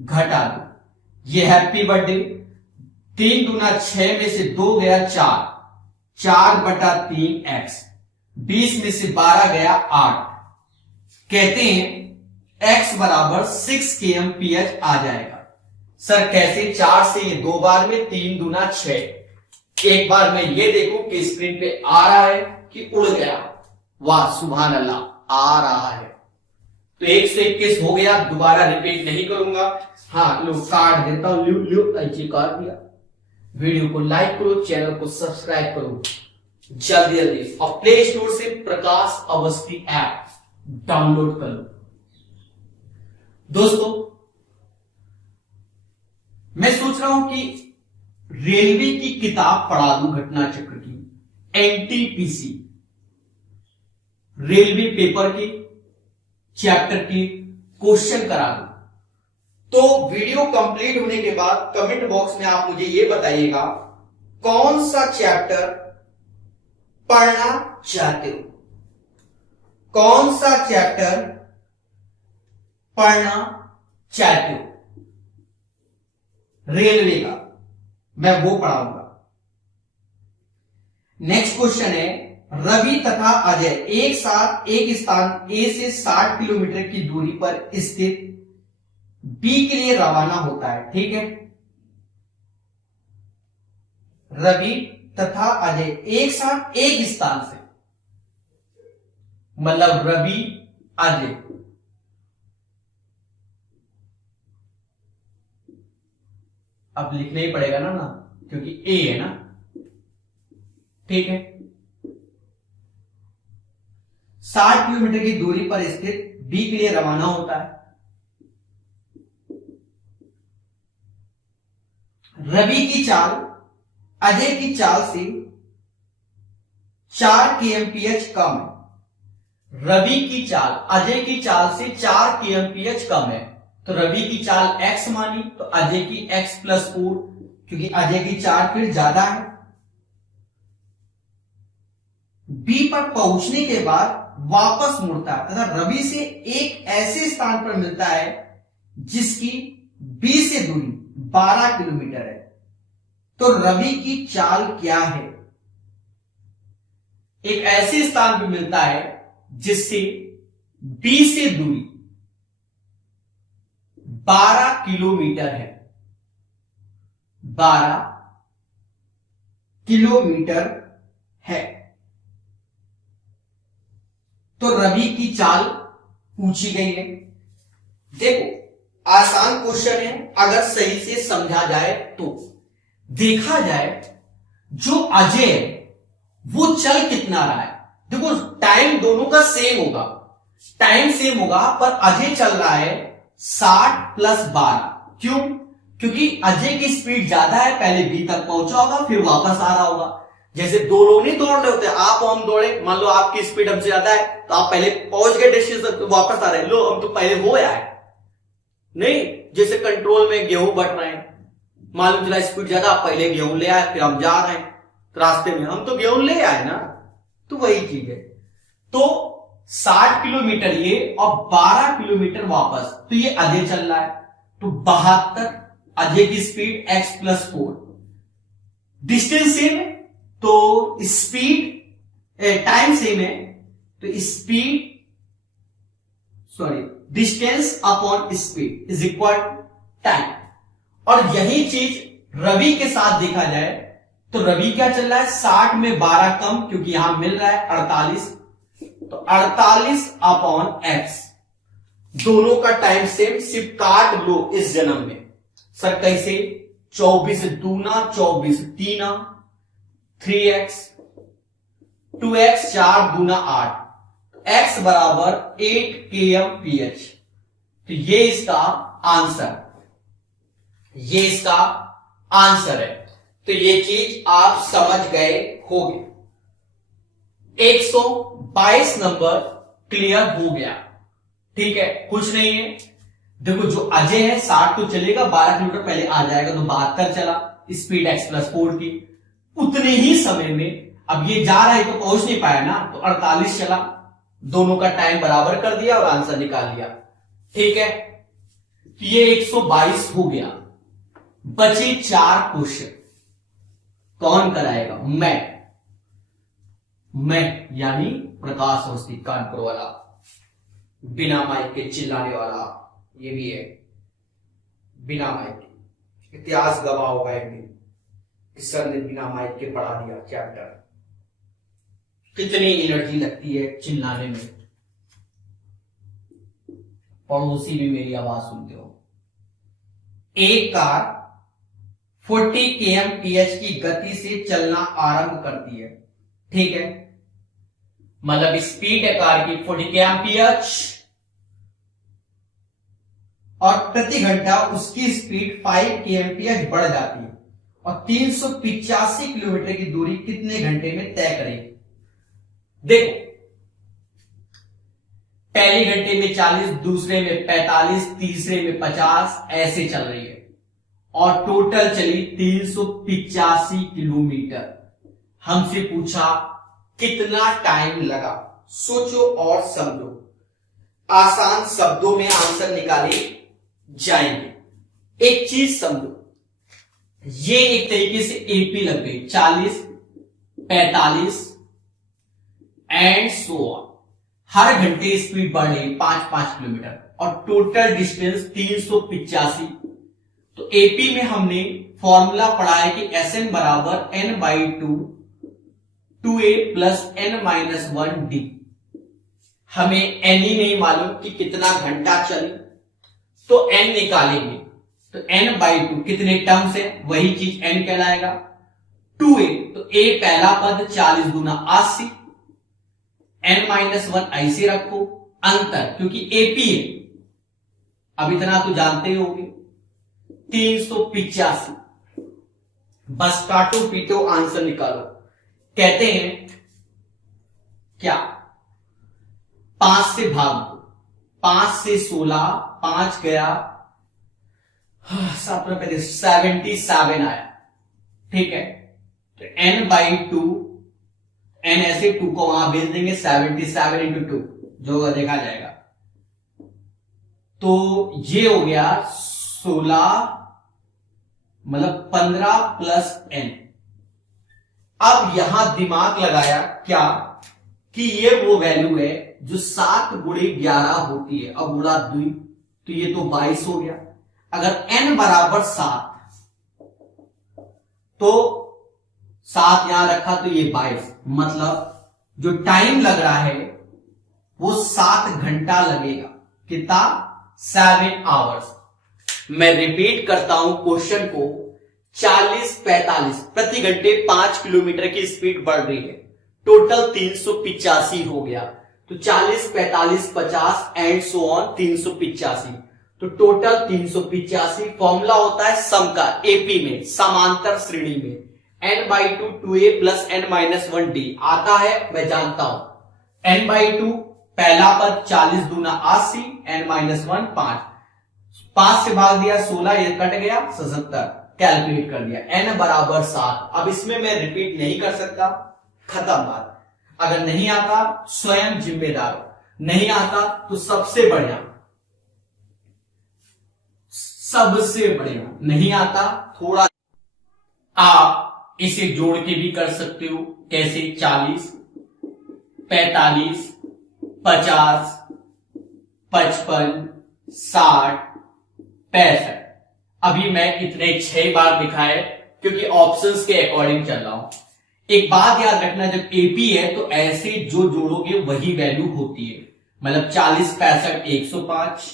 घटा दो। ये हैप्पी बर्थडे, 3 दूना 6 में से 2 गया 4, 4/3x, 20 में से 12 गया 8। कहते हैं x बराबर 6 kmph आ जाएगा। सर कैसे? 4 से ये 2 बार में, 3 दूना 6। एक बार मैं ये देखूं कि स्क्रीन पे आ रहा है कि उड़ गया। वाह सुभान अल्लाह, आ रहा है। तो 121 हो गया, दोबारा रिपीट नहीं करूंगा। हाँ लो काट देता हूं, ल्यू ऐसे काट दिया। वीडियो को लाइक करो, चैनल को सब्सक्राइब करो जल्दी जल्दी, और प्ले स्टोर से प्रकाश अवस्थी ऐप डाउनलोड कर लो। दोस्तों, मैं सोच रहा हूं कि रेलवे की किताब पढ़ा दूं, घटना चक्र की, एनटीपीसी रेलवे पेपर की चैप्टर की क्वेश्चन करा दूं। तो वीडियो कंप्लीट होने के बाद कमेंट बॉक्स में आप मुझे ये बताइएगा कौन सा चैप्टर पढ़ना चाहते हो, कौन सा चैप्टर पढ़ना चाहते हो। रेलवे का मैं वो पढ़ाऊंगा। नेक्स्ट क्वेश्चन है, रवि तथा अजय एक साथ एक स्थान ए से 60 किलोमीटर की दूरी पर स्थित बी के लिए रवाना होता है। ठीक है, रवि तथा अजय एक साथ एक स्थान से, मतलब रवि अजय अब लिखना ही पड़ेगा ना क्योंकि ए है ना। ठीक है, 60 किलोमीटर की दूरी पर स्थित बी के लिए रवाना होता है। रवि की चाल अजय की चाल से 4 kmph कम है। रवि की चाल अजय की चाल से 4 kmph कम है, तो रवि की चाल x मानी तो अजय की x+4, क्योंकि अजय की चाल फिर ज्यादा है। बी पर पहुंचने के बाद वापस मुड़ता है तथा रवि से एक ऐसे स्थान पर मिलता है जिसकी बी से दूरी 12 किलोमीटर है। तो रवि की चाल क्या है? एक ऐसे स्थान पर मिलता है जिससे बी से दूरी 12 किलोमीटर है, 12 किलोमीटर है। तो रवि की चाल पूछी गई है। देखो आसान क्वेश्चन है, अगर सही से समझा जाए तो। देखा जाए जो अजय है वो चल कितना रहा है। देखो टाइम दोनों का सेम होगा, टाइम सेम होगा, पर अजय चल रहा है 60 + 12। क्यों? क्योंकि अजय की स्पीड ज्यादा है, पहले बी तक पहुंचा होगा फिर वापस आ रहा होगा। जैसे दो लोग नहीं दौड़ रहे होते, आप और हम दौड़े, मान लो आपकी स्पीड हमसे ज्यादा है तो आप पहले पहुंच गए डेस्टिनेशन तक, तो वापस आ रहे हैं, लो हम तो पहले हो आए। नहीं, जैसे कंट्रोल में गेहूं बट रहे हैं, मालूम चला स्पीड ज्यादा, पहले गेहूं ले आए फिर हम जा रहे हैं, तो रास्ते में हम तो गेहूं ले आए ना। तो वही चीज है। तो 60 किलोमीटर ये और 12 किलोमीटर वापस, तो ये अजय चल रहा है, तो 72 अजय की स्पीड x+4। डिस्टेंस सेम है तो स्पीड टाइम सेम है, तो speed distance upon speed is equal time. और यही चीज रवि के साथ देखा जाए तो रवि क्या चल रहा है, 60 में 12 कम, क्योंकि यहां मिल रहा है 48, तो 48 अपॉन x। दोनों का टाइम सेम, सिर्फ काट लो इस जन्म में। सर कैसे? 24 दूना 24 तीना 3x, 2x 4 दूना 8, x बराबर 8 kmph। तो ये इसका आंसर, ये इसका आंसर है। तो ये चीज आप समझ गए होंगे। 122 नंबर क्लियर हो गया। ठीक है, कुछ नहीं है। देखो जो अजय है 60 तो चलेगा, 12 किलोमीटर पहले आ जाएगा, तो 72 चला, स्पीड x+4 की। उतने ही समय में अब ये जा रहा है तो पहुंच नहीं पाया ना, तो 48 चला, दोनों का टाइम बराबर कर दिया और आंसर निकाल लिया। ठीक है, तो ये 122 हो गया। बचे 4 क्वेश्चन। कौन कराएगा? मैं यानी प्रकाश अवस्थी कानपुर वाला, बिना माइक के चिल्लाने वाला, ये भी है बिना माइक के। इतिहास गवाह होगा एक दिन कि सर ने बिना माइक के पढ़ा दिया चैप्टर। कितनी एनर्जी लगती है चिल्लाने में। पड़ोसी भी मेरी आवाज सुनते हो। एक कार 40 kmph की गति से चलना आरंभ करती है। ठीक है, मतलब स्पीड है कार की 40 kmph और प्रति घंटा उसकी स्पीड 5 kmph बढ़ जाती है और 385 किलोमीटर की दूरी कितने घंटे में तय करेगी? देखो पहले घंटे में 40, दूसरे में 45, तीसरे में 50, ऐसे चल रही है और टोटल चली 385 किलोमीटर। हमसे पूछा कितना टाइम लगा। सोचो और समझो, आसान शब्दों में आंसर निकाले जाएंगे। एक चीज समझो, ये एक तरीके से एपी लग गई, 40, 45 एंड सो ऑन। हर घंटे स्पीड बढ़ रही 5-5 किलोमीटर और टोटल डिस्टेंस 385। तो एपी में हमने फॉर्मूला पढ़ा है कि Sn बराबर n/2 2a प्लस n-1d। हमें n ही नहीं मालूम कि कितना घंटा चली, तो n निकालेंगे। तो n/2 कितने टर्म्स है, वही चीज n कहलाएगा। 2a, तो a पहला पद 40 गुना 80, n-1 ऐसे रखो, अंतर क्योंकि एपी है, अब इतना तो जानते ही होंगे, 385। बस काटो पीटो आंसर निकालो। कहते हैं क्या, 5 से भाग दो, 5 से 16, 5 गया 77 आया, ठीक है। तो n/2, n ऐसे 2 को वहां भेज देंगे, 77 इंटू 2 जो देखा जाएगा। तो ये हो गया 16, मतलब 15 प्लस n। अब यहां दिमाग लगाया क्या कि ये वो वैल्यू है जो 7 गुणे 11 होती है। अब गुणा 2, तो ये तो 22 हो गया। अगर n बराबर 7, तो 7 यहां रखा तो ये 22, मतलब जो टाइम लग रहा है वो 7 घंटा लगेगा। कितना? 7 आवर्स। मैं रिपीट करता हूं क्वेश्चन को, 40-45 प्रति घंटे 5 किलोमीटर की स्पीड बढ़ रही है, टोटल 385 हो गया। तो 40, 45, 50 एंड सो ऑन 385, तो टोटल 385। फॉर्मूला होता है सम का, एपी में समांतर श्रेणी में, n/2 2a प्लस n-1d आता है, मैं जानता हूं। n/2 पहला पद 40 गुना 80, n-1 5 से भाग दिया 16, ये कट गया 77, कैलकुलेट कर दिया, n बराबर 7। अब इसमें मैं रिपीट नहीं कर सकता, खत्म बात। अगर नहीं आता स्वयं जिम्मेदार हो, नहीं आता तो सबसे बढ़िया नहीं आता थोड़ा आप इसे जोड़ के भी कर सकते हो। कैसे? 40, 45, 50, 55, 60, 65। अभी मैं इतने 6 बार दिखाए क्योंकि ऑप्शंस के अकॉर्डिंग चल रहा हूं। एक बात याद रखना, जब एपी है तो ऐसे जो जोड़ोगे वही वैल्यू होती है। मतलब 40, 65 105,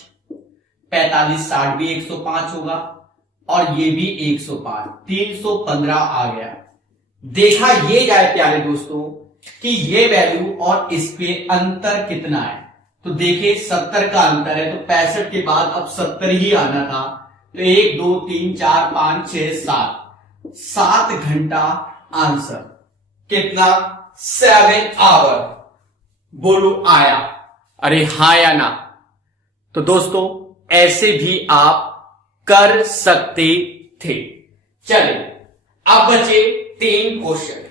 45, 60 भी 105 होगा और ये भी 105, 315 आ गया। देखा ये जाए प्यारे दोस्तों कि ये वैल्यू और इसके अंतर कितना है। तो देखिए 70 का अंतर है, तो 65 के बाद अब 70 ही आना था। तो 1 2 3 4 5 6 7 घंटा आंसर कितना? 7 आवर। बोलो आया? अरे हाँ या ना? तो दोस्तों ऐसे भी आप कर सकते थे। चलिए अब बचे 3 क्वेश्चन,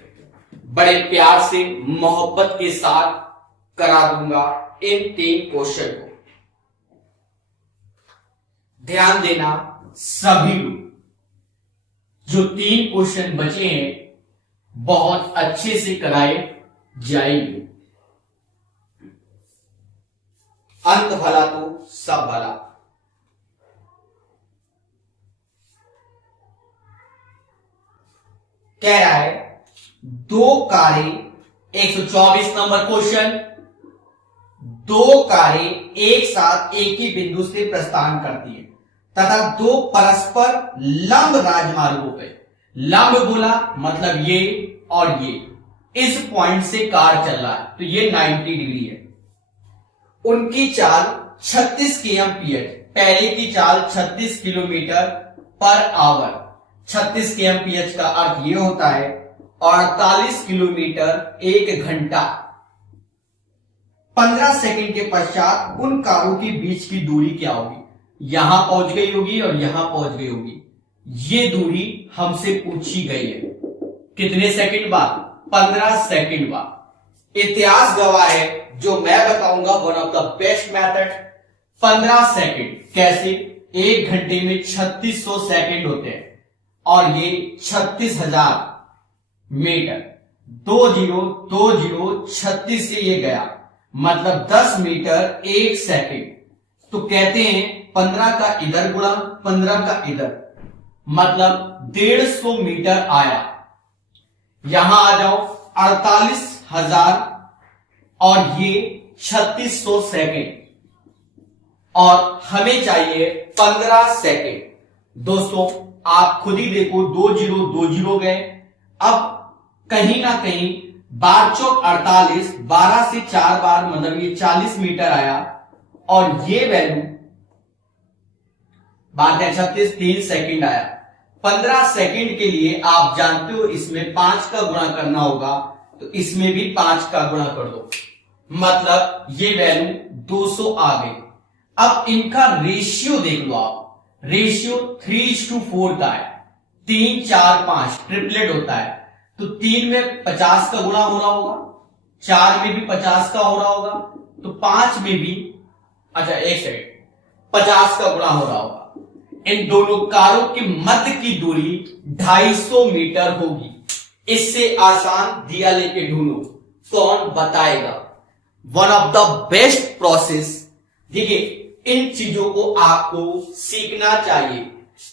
बड़े प्यार से मोहब्बत के साथ करा दूंगा इन 3 क्वेश्चन को। ध्यान देना सभी लोग, जो 3 क्वेश्चन बचे हैं बहुत अच्छे से कराए जाएंगे। अंत भला तो सब भला। कह रहा है 2 कारें, 124 नंबर क्वेश्चन, 2 कारें एक साथ एक ही बिंदु से प्रस्थान करती है तथा 2 परस्पर लंब राजमार्गों पे, लंब बोला मतलब ये और ये, इस पॉइंट से कार चल रहा है तो ये 90 डिग्री है। उनकी चाल 36 kmph, पहले की चाल 36 किलोमीटर पर आवर। 36 kmph का अर्थ यह होता है 48 किलोमीटर 1 घंटा 15 सेकंड के पश्चात उन कारों के बीच की दूरी क्या होगी? यहां पहुंच गई होगी और यहां पहुंच गई होगी। ये दूरी हमसे पूछी गई है। कितने सेकंड बाद? 15 सेकंड बाद। इतिहास गवाह है, जो मैं बताऊंगा one of the best method, 15 second. कैसे? एक घंटे में 3600 सेकंड होते हैं और ये 36,000 मीटर। 2020 से ये गया, मतलब 10 मीटर एक सेकंड। तो कहते हैं 15 का इधर गुणा 15 का इधर, मतलब 150 मीटर आया। यहां आ जाओ, 48,000 और ये 3600 सेकंड, और हमें चाहिए 15 सेकंड। दोस्तों आप खुद ही देखो, 2020 गए, अब कहीं ना कहीं 12 चौक 48, 12 से 4 बार, मतलब ये 40 मीटर आया, और ये वैल्यू 36 3 सेकंड आया। 15 सेकंड के लिए आप जानते हो इसमें 5 का गुणा करना होगा, तो इसमें भी 5 का गुणा कर दो, मतलब ये वैल्यू 200 आ गई। अब इनका रेशियो देख लो आप, रेशियो 3:4 का है। 3 4 5 ट्रिपलेट होता है, तो 3 में 50 का गुणा हो रहा होगा, 4 में भी 50 का हो रहा होगा, तो 5 में भी, अच्छा एक सेकंड, 50 का गुणा हो रहा होगा। इन दोनों कारों के मध्य की दूरी 250 मीटर होगी। इससे आसान दिया लेके ढूंढो, कौन बताएगा? One of the best process. देखिए, इन चीजों को आपको सीखना चाहिए।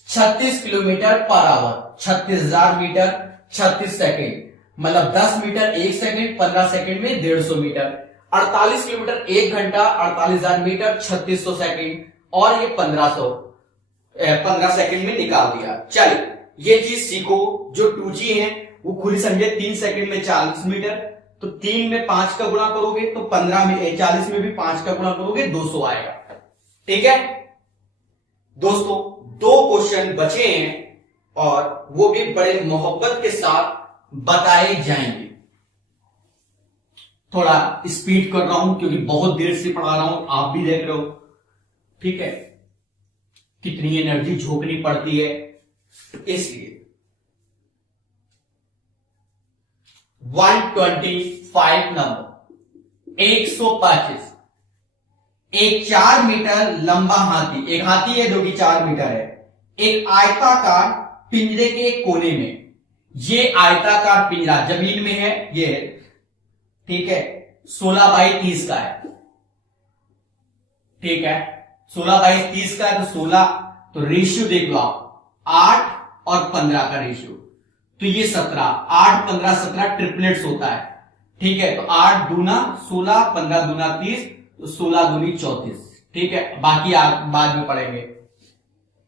36 kilometre per hour, 36,000 metre 36 second, मतलब 10 मीटर एक सेकंड, 15 सेकंड में 150 मीटर। 48 किलोमीटर एक घंटा, 48,000 मीटर 3600 सेकंड, और ये 15 सेकंड में निकाल दिया। चलिए ये चीज सीखो। जो 2G है वो खुद ही समझे, 3 सेकंड में 40 मीटर, तो 3 में 5 का गुणा करोगे तो 15 में 40 में भी 5 का गुणा करोगे 200 आएगा। ठीक है दोस्तों, 2 क्वेश्चन बचे हैं और वो भी बड़े मोहब्बत के साथ बताए जाएंगे। थोड़ा स्पीड कर रहा हूं क्योंकि बहुत देर से पढ़ा रहा हूं, आप भी देख रहे हो। ठीक है, कितनी एनर्जी झोंकनी पड़ती है, इसलिए 125 नंबर, 125। एक 4 मीटर लंबा हाथी, एक हाथी है जो कि 4 मीटर है, एक आयताकार पिंजरे के कोने में। ये आयताकार पिंजरा जमीन में है, ये है, ठीक है, 16/30 का है। ठीक है, 16/30 का है, तो 16, तो रेशियो देख लो आप, 8 और 15 का रेशियो, तो ये 17, 8 15 17 ट्रिपलेट्स होता है। ठीक है, तो 8 दूना 16, 15 दूना 30, तो 16 दूनी 34। ठीक है, बाकी आप बाद में पढ़ेंगे।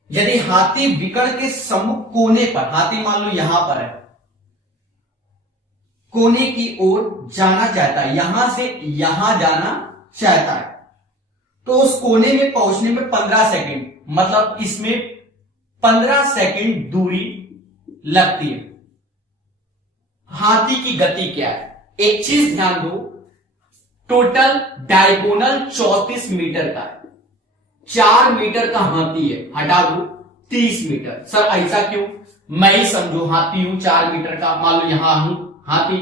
यदि हाथी विकर्ण के सम्मुख कोने पर, हाथी मान लो यहां पर है, कोने की ओर जाना चाहता है, यहां से यहां जाना चाहता है, तो उस कोने में पहुंचने में 15 सेकंड, मतलब इसमें 15 सेकंड दूरी लगती है। हाथी की गति क्या है? एक चीज ध्यान दो, टोटल डायगोनल 34 मीटर का है, 4 मीटर का हाथी है, हटा दो 30 मीटर। सर ऐसा क्यों? मैं ही समझो हाथी हूं 4 मीटर का, मान लो यहां हूं हाथी,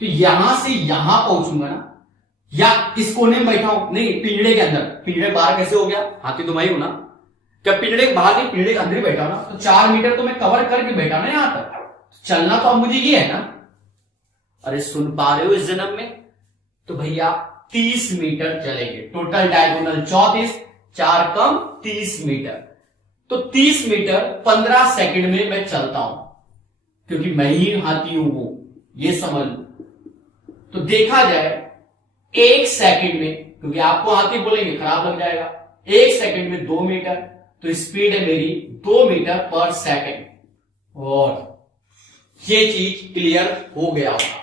तो यहां से यहां पहुंचूंगा ना, या इस कोने में बैठा हूं, नहीं पिंजड़े के अंदर, पिंजड़े बाहर कैसे हो गया? हाथी तो मैं ही हूं ना, क्या पिंजड़े के बाहर नहीं, पिंजड़े के अंदर ही बैठा ना, तो 4 मीटर तो मैं कवर करके बैठा ना यहां तक, चलना तो अब मुझे ये है ना। अरे सुन पा रहे हो इस जन्म में? तो भैया 30 मीटर चलेंगे, टोटल डायगोनल 34, 4 कम 30 मीटर, तो 30 मीटर 15 सेकंड में मैं चलता हूं, क्योंकि मैं ही हाथी हूं, ये समझ लो। तो देखा जाए 1 सेकंड में, क्योंकि आपको हाथी बोलेंगे खराब लग जाएगा, 1 सेकंड में 2 मीटर, तो स्पीड है मेरी 2 मीटर पर सेकंड, और ये चीज क्लियर हो गया होगा।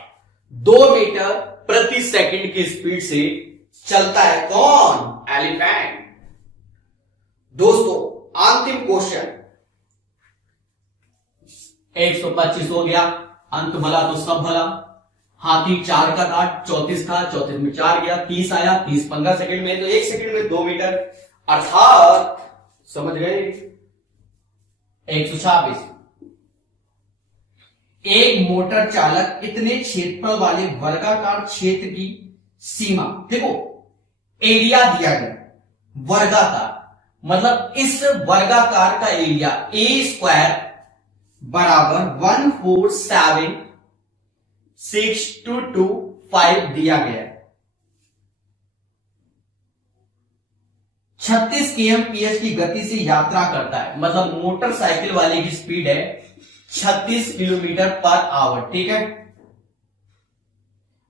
2 मीटर प्रति सेकंड की स्पीड से चलता है कौन? एलिफेंट। दोस्तों अंतिम क्वेश्चन, 125 हो गया, अंत भला तो सब भला। हाथी 4 का था, 34 था, 34 में 4 गया, 30 आया, 30 15 सेकंड में, तो 1 सेकंड में 2 मीटर, अर्थात समझ गए 126। एक मोटर चालक इतने क्षेत्रफल वाले वर्गाकार क्षेत्र की सीमा, देखो एरिया दिया गया वर्गाकार, मतलब इस वर्गाकार का एरिया ए स्क्वायर बराबर 1476225 दिया गया है। 36 kmph की गति से यात्रा करता है, मतलब मोटरसाइकिल वाले की स्पीड है 36 किलोमीटर पर आवर, ठीक है।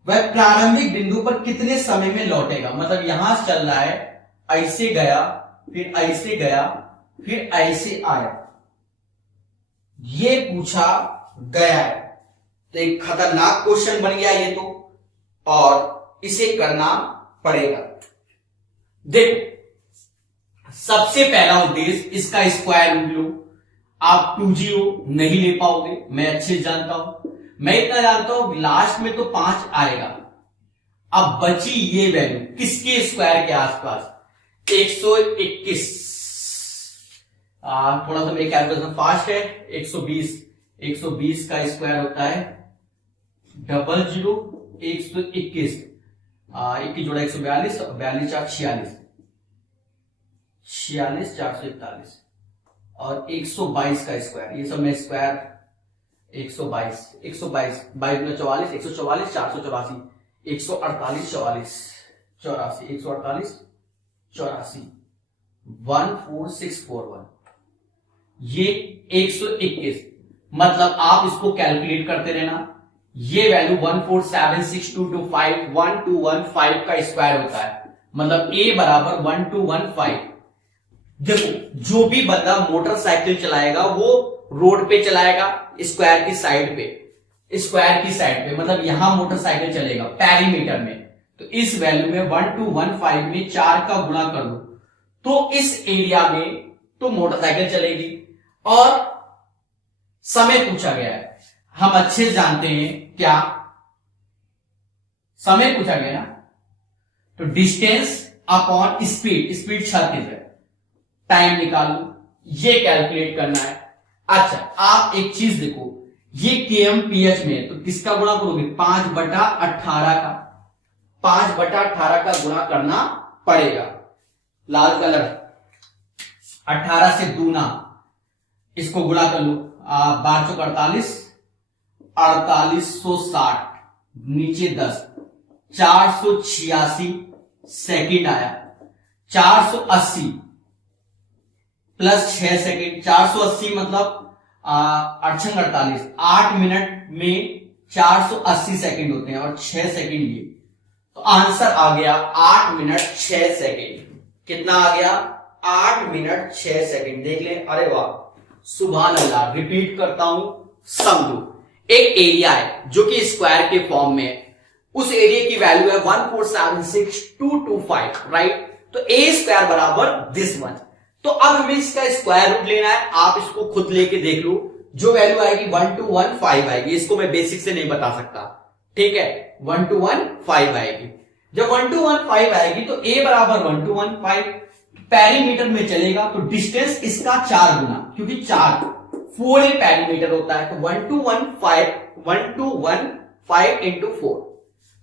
वह प्रारंभिक बिंदु पर कितने समय में लौटेगा, मतलब यहां से चल रहा है, ऐसे गया, फिर ऐसे गया, फिर ऐसे आया, ये पूछा गया है। तो एक खतरनाक क्वेश्चन बन गया ये तो, और इसे करना पड़ेगा। देखो सबसे पहला उद्देश्य इसका स्क्वायर रूट लो। आप 2G नहीं ले पाओगे, मैं अच्छे से जानता हूं, मैं इतना जानता हूं लास्ट में तो 5 आएगा। अब बची ये वैल्यू किसके स्क्वायर के आसपास, 121, थोड़ा सा मेरी कैलकुलेशन फास्ट है, 120 का स्क्वायर होता है 00 121, 21 जोड़ा 142, 42 4 46, 46 441 और 122 का स्क्वायर, ये सब में स्क्वायर 122 22 में 44, 144 484, 148 44 84, 148 84, 14641, ये 121, मतलब आप इसको कैलकुलेट करते रहना। ये वैल्यू 1476225 1215 का स्क्वायर होता है, मतलब a बराबर 1215। देखो जो भी बंदा मोटरसाइकिल चलाएगा वो रोड पे चलाएगा, स्क्वायर की साइड पे, मतलब यहां मोटरसाइकिल चलेगा पैरीमीटर में, तो इस वैल्यू में 1215 में 4 का गुणा कर दो तो इस एरिया में तो मोटरसाइकिल चलेगी। और समय पूछा गया है, हम अच्छे जानते हैं क्या समय पूछा गया ना, तो डिस्टेंस अपॉन स्पीड 36 है, टाइम निकालो, ये कैलकुलेट करना है। अच्छा आप एक चीज देखो, ये kmph में है तो किसका गुणा करोगे, 5/18 का, 5/18 का गुणा करना पड़ेगा। लाल कलर 18 से दूना, इसको गुणा कर लो, 12 चौक 48, 4860, नीचे 10, 486 सेकंड आया, 480 प्लस 6 सेकंड, 480 मतलब 48, 8 मिनट में 480 सेकंड होते हैं और 6 सेकंड ये, तो आंसर आ गया 8 मिनट 6 सेकंड। कितना आ गया, 8 मिनट 6 सेकंड। देख लें, अरे वाह, सुभान अल्लाह। रिपीट करता हूं, समझो, एक एरिया है जो कि स्क्वायर के फॉर्म में है, उस एरिया की वैल्यू है 1476225, राइट। तो ए स्क्वायर बराबर दिस मच। तो अब हमें इसका स्क्वायर रूट लेना है, आप इसको खुद लेके देख लो, जो वैल्यू आएगी 1215 आएगी, इसको मैं बेसिक से नहीं बता सकता, ठीक है, 1215 आएगी। जब 1215 आएगी तो ए बराबर 1215 पैरीमीटर में चलेगा, तो डिस्टेंस इसका 4 गुना, क्योंकि 4 फुल पैरीमीटर होता है, तो 1215 इंटू 4।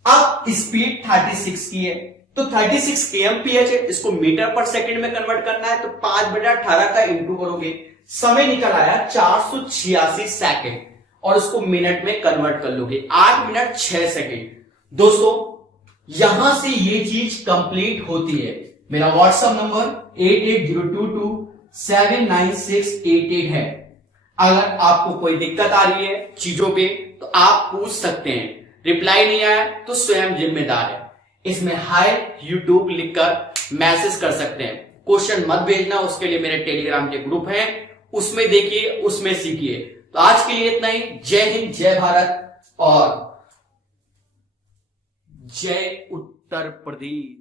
अब स्पीड 36 की है, तो 36 kmph है, इसको मीटर पर सेकंड में कन्वर्ट करना है, तो 5/18 का इंटू करोगे, समय निकल आया 486 सेकंड, और उसको मिनट में कन्वर्ट कर लोगे, 8 मिनट 6 सेकंड। दोस्तों यहां से ये चीज कंप्लीट होती है। मेरा व्हाट्सएप नंबर 8802279688 है। अगर आपको कोई दिक्कत आ रही है चीजों पे तो आप पूछ सकते हैं, रिप्लाई नहीं आया तो स्वयं जिम्मेदार है। इसमें हाय यूट्यूब लिखकर मैसेज कर सकते हैं। क्वेश्चन मत भेजना, उसके लिए मेरे टेलीग्राम के ग्रुप हैं, उसमें देखिए, उसमें सीखिए। तो आज के लिए इतना ही। जय हिंद, जय भारत और जय उत्तर प्रदेश।